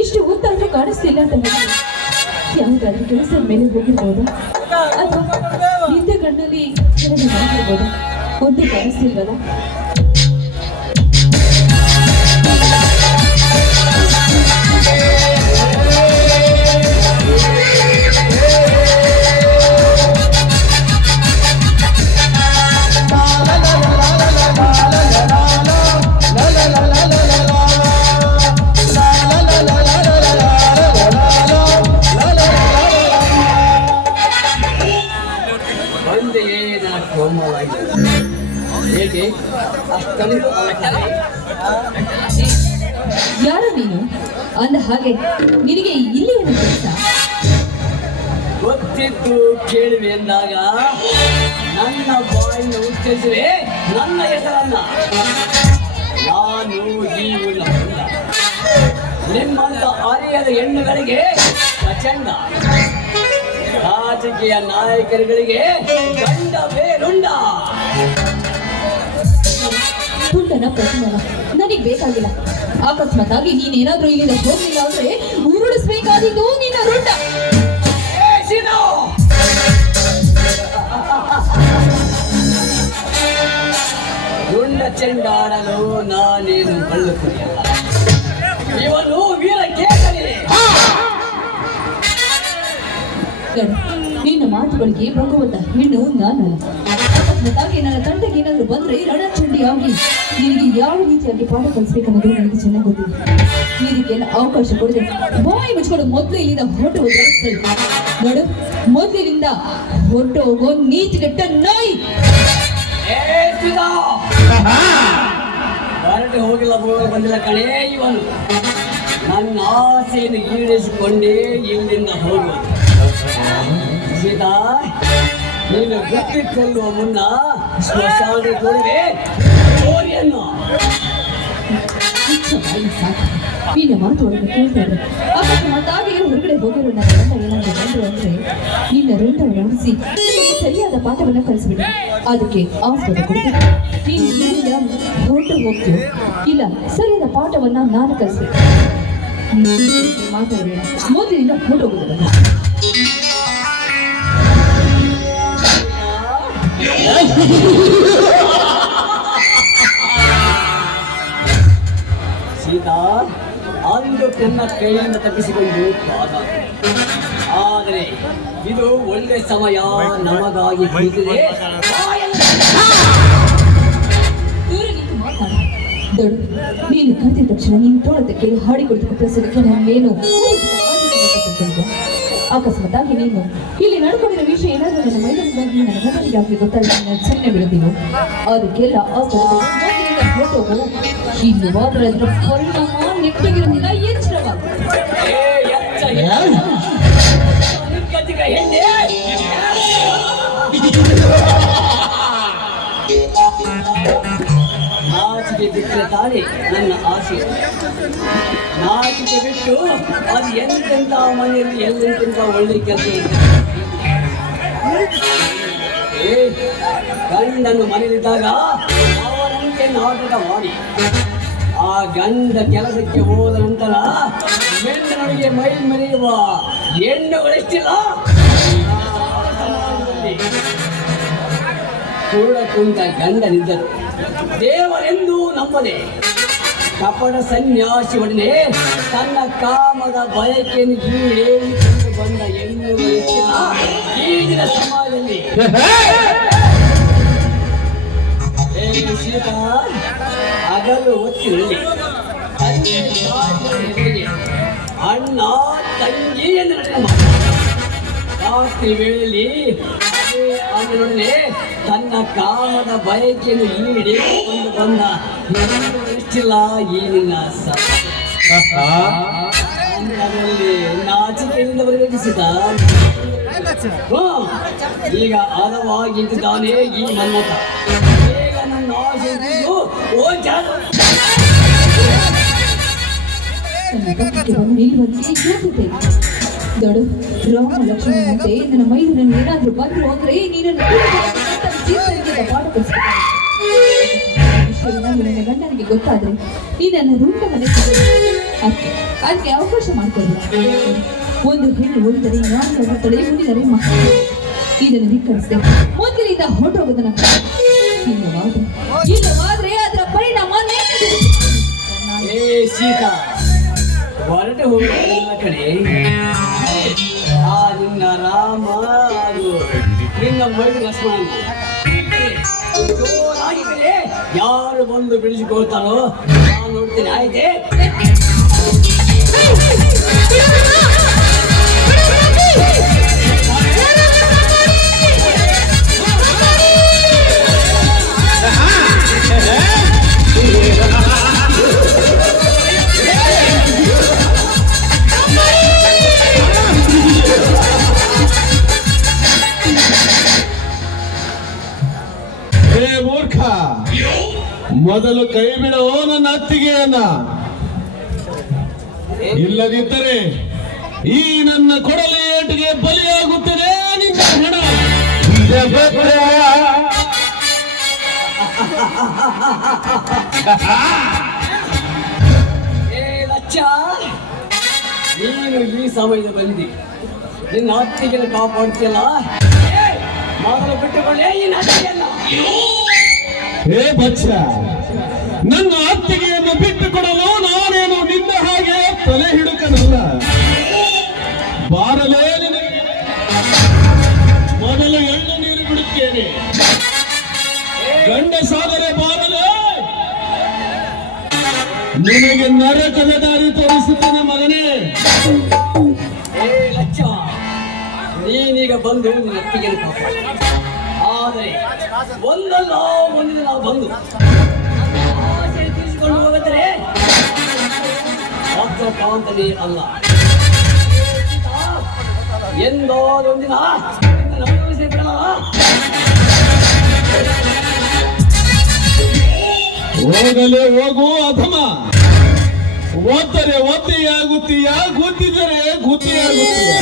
ಇಷ್ಟು ಹೊತ್ತಾದ್ರೂ ಕಾಣಿಸ್ತಿಲ್ಲ ಅಂತ ಹೇಳಿ ಯಾವುದಾದ್ರೂ ಕೆಲಸದ ಮೇಲೆ ಹೋಗಿರ್ಬೋದು ಅಥವಾ ನಿದ್ದೆ ಕಣ್ಣಲ್ಲಿ ಕೆಲಸ ಮಾಡಿರ್ಬೋದು ಒಂದು ಕಾಣಿಸ್ತಿಲ್ವಲ್ಲ ಹೇಗೆ ಅಷ್ಟೊಂದು ಯಾರು ನೀನು ಅಂದ ಹಾಗೆ ನಿನಗೆ ಇಲ್ಲಿ ಏನು ಕೆಲಸ ಗೊತ್ತಿದ್ದು ಕೇಳುವೆ ಎಂದಾಗ ನನ್ನ ಬಾಯಿನ ಉಚ್ಚರಿಸುವೆ ನನ್ನ ಹೆಸರನ್ನ ನಾನು ಜೀವನ ನಿಮ್ಮಂತ ಅರಿಯದ ಹೆಣ್ಣುಗಳಿಗೆ ಪ್ರಚಂಡ ರಾಜಕೀಯ ನಾಯಕರುಗಳಿಗೆ ಗಂಡ ಬೇರುಂಡ ತುಂಡನ ಪ್ರತಿಮನ ನನಗೆ ಬೇಕಾಗಿಲ್ಲ ಅಕಸ್ಮಾತ್ ಆಗಿ ನೀನೇನಾದ್ರೂ ಇಲ್ಲಿಂದ ಹೋಗ್ಲಿಲ್ಲ ಅಂದ್ರೆ ಉರುಳಿಸ್ಬೇಕಾದಿದ್ದು ನಿನ್ನ ರುಂಡ ರುಂಡ ಚೆಂಡಾಡಲು ನಾನೇನು ಕಳ್ಳು ಕುಡಿಯಲ್ಲ ಇವನು ವೀರ ಕೇಸರಿ ನಿನ್ನ ಮಾತುಗಳಿಗೆ ಬಗ್ಗುವಂತ ಹೆಣ್ಣು ನಾನಲ್ಲ ಅಕಸ್ಮಾತಾಗಿ ನನ್ನ ತಂಡಕ್ಕೆ ಏನಾದ್ರು ಬಂದ್ರೆ ರಣಚಂಡಿಯಾಗಿ ನಿನಗೆ ಯಾವ ರೀತಿಯಾಗಿ ಪಾಠ ಕಲಿಸ್ಬೇಕನ್ನೋದು ನನಗೆ ಚೆನ್ನಾಗಿ ಗೊತ್ತಿದೆ ಇದಕ್ಕೆಲ್ಲ ಅವಕಾಶ ಕೊಡದೆ ಬಾಯಿ ಮುಚ್ಕೊಂಡು ಮೊದಲು ಇಲ್ಲಿಂದ ಹೊರಟು ಹೋಗಿ ನೋಡು ಮೊದಲಿನಿಂದ ಹೊರಟು ಹೋಗೋ ನೀತಿಗೆಟ್ಟ ನಾಯಿ ಹೊರಟು ಹೋಗಿಲ್ಲ ಬಂದಿಲ್ಲ ಕಣೇ ಇವನು ನನ್ನ ಆಸೆಯನ್ನು ಈಡೇರಿಸಿಕೊಂಡೇ ಇಲ್ಲಿಂದ ಹೋಗುವುದು ಸೀತಾ ನೀನು ಗುತ್ತಿಕೊಳ್ಳುವ ಮುನ್ನ ಸ್ಮಶಾನ ಕೊಡುವೆ ಚೋರಿಯನ್ನು ನಿನ್ನ ಮಾತು ಒಳಗೆ ಕೇಳ್ತಾ ಇದ್ರೆ ಅಕಸ್ಮಾತಾಗಿ ಹೊರಗಡೆ ಹೋಗಿರೋ ನನ್ನ ಗಂಡ ಏನಾದ್ರು ಬಂದ್ರು ಅಂದ್ರೆ ನಿನ್ನ ರುಂಡವನ್ನು ಉಳಿಸಿ ನಿನಗೆ ಸರಿಯಾದ ಪಾಠವನ್ನ ಕಲಿಸ್ಬಿಡಿ ಅದಕ್ಕೆ ಆಸ್ಪತ್ರೆ ಕೊಡ್ತೀನಿ ನೀನು ಇಲ್ಲಿಂದ ಹೊರಟು ಹೋಗ್ತೀಯೋ ಇಲ್ಲ ಸರಿಯಾದ ಪಾಠವನ್ನ ನಾನು ಕಲಿಸ್ಬೇಕು ಮಾತಾಡಬೇಡ ಮೊದಲಿಂದ ಹೊರಟೋಗುವುದಲ್ಲ ಸೀತಾ ಅಂದು ತನ್ನ ಕೈಯಿಂದ ತಪ್ಪಿಸಿಕೊಂಡು ಆದರೆ ಇದು ಒಳ್ಳೆ ಸಮಯ ನಮಗಾಗಿ ಕುಳಿತಿದೆ ದೊಡ್ಡ ನೀನು ಕರೆದ ತಕ್ಷಣ ನೀನು ತೋಳದಕ್ಕೆ ಹಾಡಿಕೊಡ್ತಕ್ಕ ಪ್ರಸಂಗಕ್ಕೆ ನಾನೇನು ಅಕಸ್ಮಾತ್ ಆಗಿ ನೀನು ಇಲ್ಲಿ ನಡ್ಕೊಂಡಿರೋ ವಿಷಯ ಏನಾದರೂ ನನ್ನ ಮೈದಾನವಾಗಿ ನನ್ನ ಮಗನಿಗೆ ಆಗಲಿ ಗೊತ್ತಾಗಿ ನಾನು ಸುಮ್ಮನೆ ಬಿಡುತ್ತೀನೋ ಅದಕ್ಕೆಲ್ಲ ಹೊರಟೋಗು ಇಲ್ಲಿ ಮಾತ್ರ ಅದರ ಪರಿಣಾಮ ನೆಟ್ಟಗಿರೋದಿಲ್ಲ ಎಚ್ಚರವಾಗಿ ಈಗ ಹೆಣ್ಣೆ ನಾಚಿಕೆ ಬಿಟ್ಟರೆ ತಾನೇ ನನ್ನ ಆಸೆ. ನಾಚಿಕೆ ಬಿಟ್ಟು ಅದು ಎಂತೆಂತ ಮನೆಯಲ್ಲಿ ಎಲ್ಲೆಂತೆಂತ ಒಳ್ಳೆ ಕೆಲಸ ಗಂಡನ್ನು ಮನೆಯಲ್ಲಿದ್ದಾಗ ಅವರಂತೆ ನಾಟಕ ಮಾಡಿ ಆ ಗಂಡ ಕೆಲಸಕ್ಕೆ ಹೋದ ನಂತರ ಹೆಣ್ಣನಿಗೆ ಮೈ ಮೆರೆಯುವ ಹೆಣ್ಣುಗಳೆಷ್ಟಿಲ್ಲ. ಸಮಾಜದಲ್ಲಿ ಕೂಡ ಕುಂತ ಗಂಡನಿದ್ದರು ದೇವರೆಂದು ನಂಬದೆ ಕಪಟ ಸನ್ಯಾಸಿ ಒಡನೆ ತನ್ನ ಕಾಮದ ಬಯಕೆಯನ್ನು ಈಡೇರಿಕೊಂಡು ಬಂದ ಹೆಣ್ಣುಗಳೆಷ್ಟಿಲ್ಲ ಈಗಿನ ಸಮಾಜದಲ್ಲಿ. ಸೀತಾ ಹಗಲು ಹೊತ್ತಿನಲ್ಲಿ ಅಣ್ಣ ತಂಗಿ ಎಂದು ರಾತ್ರಿ ವೇಳೆಯಲ್ಲಿ ಅದೇ ಅಣ್ಣನೊಡನೆ ತನ್ನ ಕಾಮದ ಬಯಕೆಯನ್ನು ಈಡೇರಿಕೊಂಡು ಬಂದ ಹೆಚ್ಚಿಲ್ಲ ಈ ನಿನ್ನ ಅದರಲ್ಲಿ ನಾಚಿಕೆಯಿಂದ ಬರಬೇಕಿಸಿದ ಈಗ ಹದವಾಗಿದ್ದಾನೆ ಈ ಮನ್ಮಥ. ಈಗ ನನ್ನ ಆಸೆ ಓ ಜಾಗ ದೊಡ್ಡ ರಾಮ ಲಕ್ಷ್ಮಣನಂತೆ ನನ್ನ ಮೈದೂರನ್ನು ಏನಾದ್ರೂ ಬಂದ್ರು ಅಂದ್ರೆ ನೀನನ್ನು ಪಾಠ ನನ್ನ ಗಂಡನಿಗೆ ಗೊತ್ತಾದ್ರೆ ನೀ ನನ್ನ ರೂಢ ಮನೆ ಅದಕ್ಕೆ ಅವಕಾಶ ಮಾಡಿಕೊಡ್ಲ. ಒಂದು ಹೆಣ್ಣು ಉಳಿದರೆ ನಾನು ಹೋಗುತ್ತಡೆ ಮುಂದಿದರೆ ಮಕ್ಕಳು ಇದನ್ನು ಧಿಕ್ಕರಿಸಿದೆ ಮುಂದಿನಿಂದ ಹೊರಟೋಗೋದನ್ನ ಇಲ್ಲವಾದ್ರೆ ಅದರ ಪರಿಣಾಮ ಸೀತಾ ಹೊರಟು ಹೋಗುವುದಿಲ್ಲ ಕಡೆ. ಆ ನಿನ್ನ ರಾಮ ಅದು ನಿನ್ನ ಮೈದು ಲಕ್ಷ್ಮಣ ಜೋರಾಗಿದ್ದರೆ ಯಾರು ಬಂದು ಬಿಡಿಸಿಕೊಳ್ತಾರೋ ನಾನು ನೋಡ್ತೇನೆ. ಆಯ್ತೆ ಮೂರ್ಖ, ಮೊದಲು ಕೈ ಬಿಡೋ ನನ್ನ ಅತ್ತಿಗೆಯನ್ನ, ಇಲ್ಲದಿದ್ದರೆ ಈ ನನ್ನ ಕೊಡಲಿ ಏಟಿಗೆ ಬಲಿಯಾಗುತ್ತದೆ ನಿನ್ನ ಹಣ. ಲಚ್ಚ, ನೀನು ಈ ಸಮಯದ ಬಂದಿ ನಿನ್ನ ಅತ್ತಿಗೆಯನ್ನು ಕಾಪಾಡ್ತಿಲ್ಲ. ಮೊದಲು ಬಿಟ್ಟುಕೊಳ್ಳೆ ಈ ಅತ್ತಿಗೆಯನ್ನ. ಹೇ ಬಚ್ಚ, ನನ್ನ ಅತ್ತಿಗೆಯನ್ನು ಬಿಟ್ಟು ಕೊಡಲು ನಾನೇನು ನಿನ್ನ ಹಾಗೆ ತಲೆ ಹಿಡುಕನಲ್ಲ. ಬಾರಲೇ ನಿನಗೆ ಮೊದಲು ಎಳ್ಳು ನೀರು ಬಿಡುತ್ತೇನೆ. ಗಂಡಸಾದರೆ ಬಾರಲೇ, ನಿನಗೆ ನರಕದ ದಾರಿ ತೋರಿಸುತ್ತೇನೆ ಮಗನೇ. ಲಚ್ಚ, ನೀನೀಗ ಬಂದು ನಿನ್ನ ಅತ್ತಿಗೆಯನ್ನು ಕಾಪಾಡ. ಆದರೆ ಒಂದಲ್ಲ ಒಂದು ದಿನ ಬಂದು ಆಸೆ ತೀರಿಸಿಕೊಂಡು ಹೋಗುತ್ತಾರೆ ಮಾತ್ರ ಕಾಂತನೇ ಅಲ್ಲ. ಎಂದೊಂದಿನ ಹೋಗಲೇ ಹೋಗು ಅಧಮ. ಓದ್ದರೆ ಒದ್ದೆಯಾಗುತ್ತೀಯ, ಗುದ್ದಿದರೆ ಗುದ್ದಿಯಾಗುತ್ತೀಯ.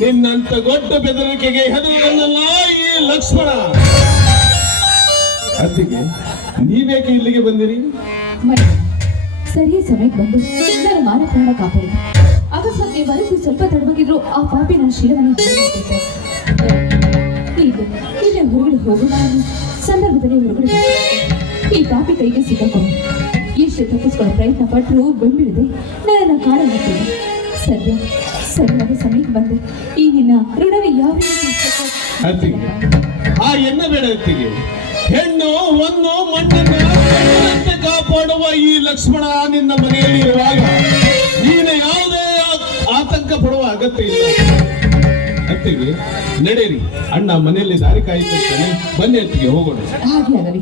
ನಿನ್ನಂತ ದೊಡ್ಡ ಬೆದರಿಕೆಗೆ ಹೆದರುವನ್ನಲ್ಲ ಈ ಲಕ್ಷ್ಮಣ. ಅತ್ತಿಗೆ, ನೀವೇಕೆ ಇಲ್ಲಿಗೆ ಬಂದಿರಿ? ಸರಿಯ ಸಮಯಕ್ಕೆ ಬಂದು ನನ್ನ ಮಾನ ಪ್ರಾಣ ಕಾಪಾಡಿದೆ. ಅಕಸ್ಮಾತ್ ನೀವು ಬರೋದು ಸ್ವಲ್ಪ ತಡವಾಗಿದ್ರು ಆ ಪಾಪಿ ನನ್ನ ಶಿರವನ್ನು ಇಲ್ಲೇ ಹೊರಗಡೆ ಹೋಗೋಣ ಸಂದರ್ಭದಲ್ಲಿ ಹೊರಗಡೆ ಈ ಪಾಪಿ ಕೈಗೆ ಸಿಕ್ಕಾಕೊಂಡು ಎಷ್ಟು ತಪ್ಪಿಸ್ಕೊಳ್ಳೋ ಪ್ರಯತ್ನ ಪಟ್ಟರು ಬಂದ್ಬಿಡಿದೆ. ನನ್ನನ್ನು ಕಾಣಲಾಗ್ತಿದೆ. ಸರಿಯಾದ ಸಮಯಕ್ಕೆ ಬಂದೆ. ಈ ನಿನ್ನ ಋಣವೇ ಯಾವ ರೀತಿ ಅತ್ತಿಗೆ, ಆ ಎನ್ನ ಬೇಡ ಅತ್ತಿಗೆ. ಹೆಣ್ಣು ಒಂದು ಮಣ್ಣನ್ನು ಕಾಪಾಡುವ ಈ ಲಕ್ಷ್ಮಣ ನಿನ್ನ ಮನೆಯಲ್ಲಿ ಇರುವಾಗ ನೀನು ಯಾವುದೇ ಆತಂಕ ಪಡುವ ಅಗತ್ಯ ಇಲ್ಲ. ಅತ್ತಿಗೆ ನಡೆಯಿರಿ, ಅಣ್ಣ ಮನೆಯಲ್ಲಿ ದಾರಿ ಕಾಯುತ್ತಿರ್ತಾನೆ. ಬನ್ನಿ ಅತ್ತಿಗೆ, ಹೋಗೋಣ. ಹಾಗೆ ಆಗಲಿ.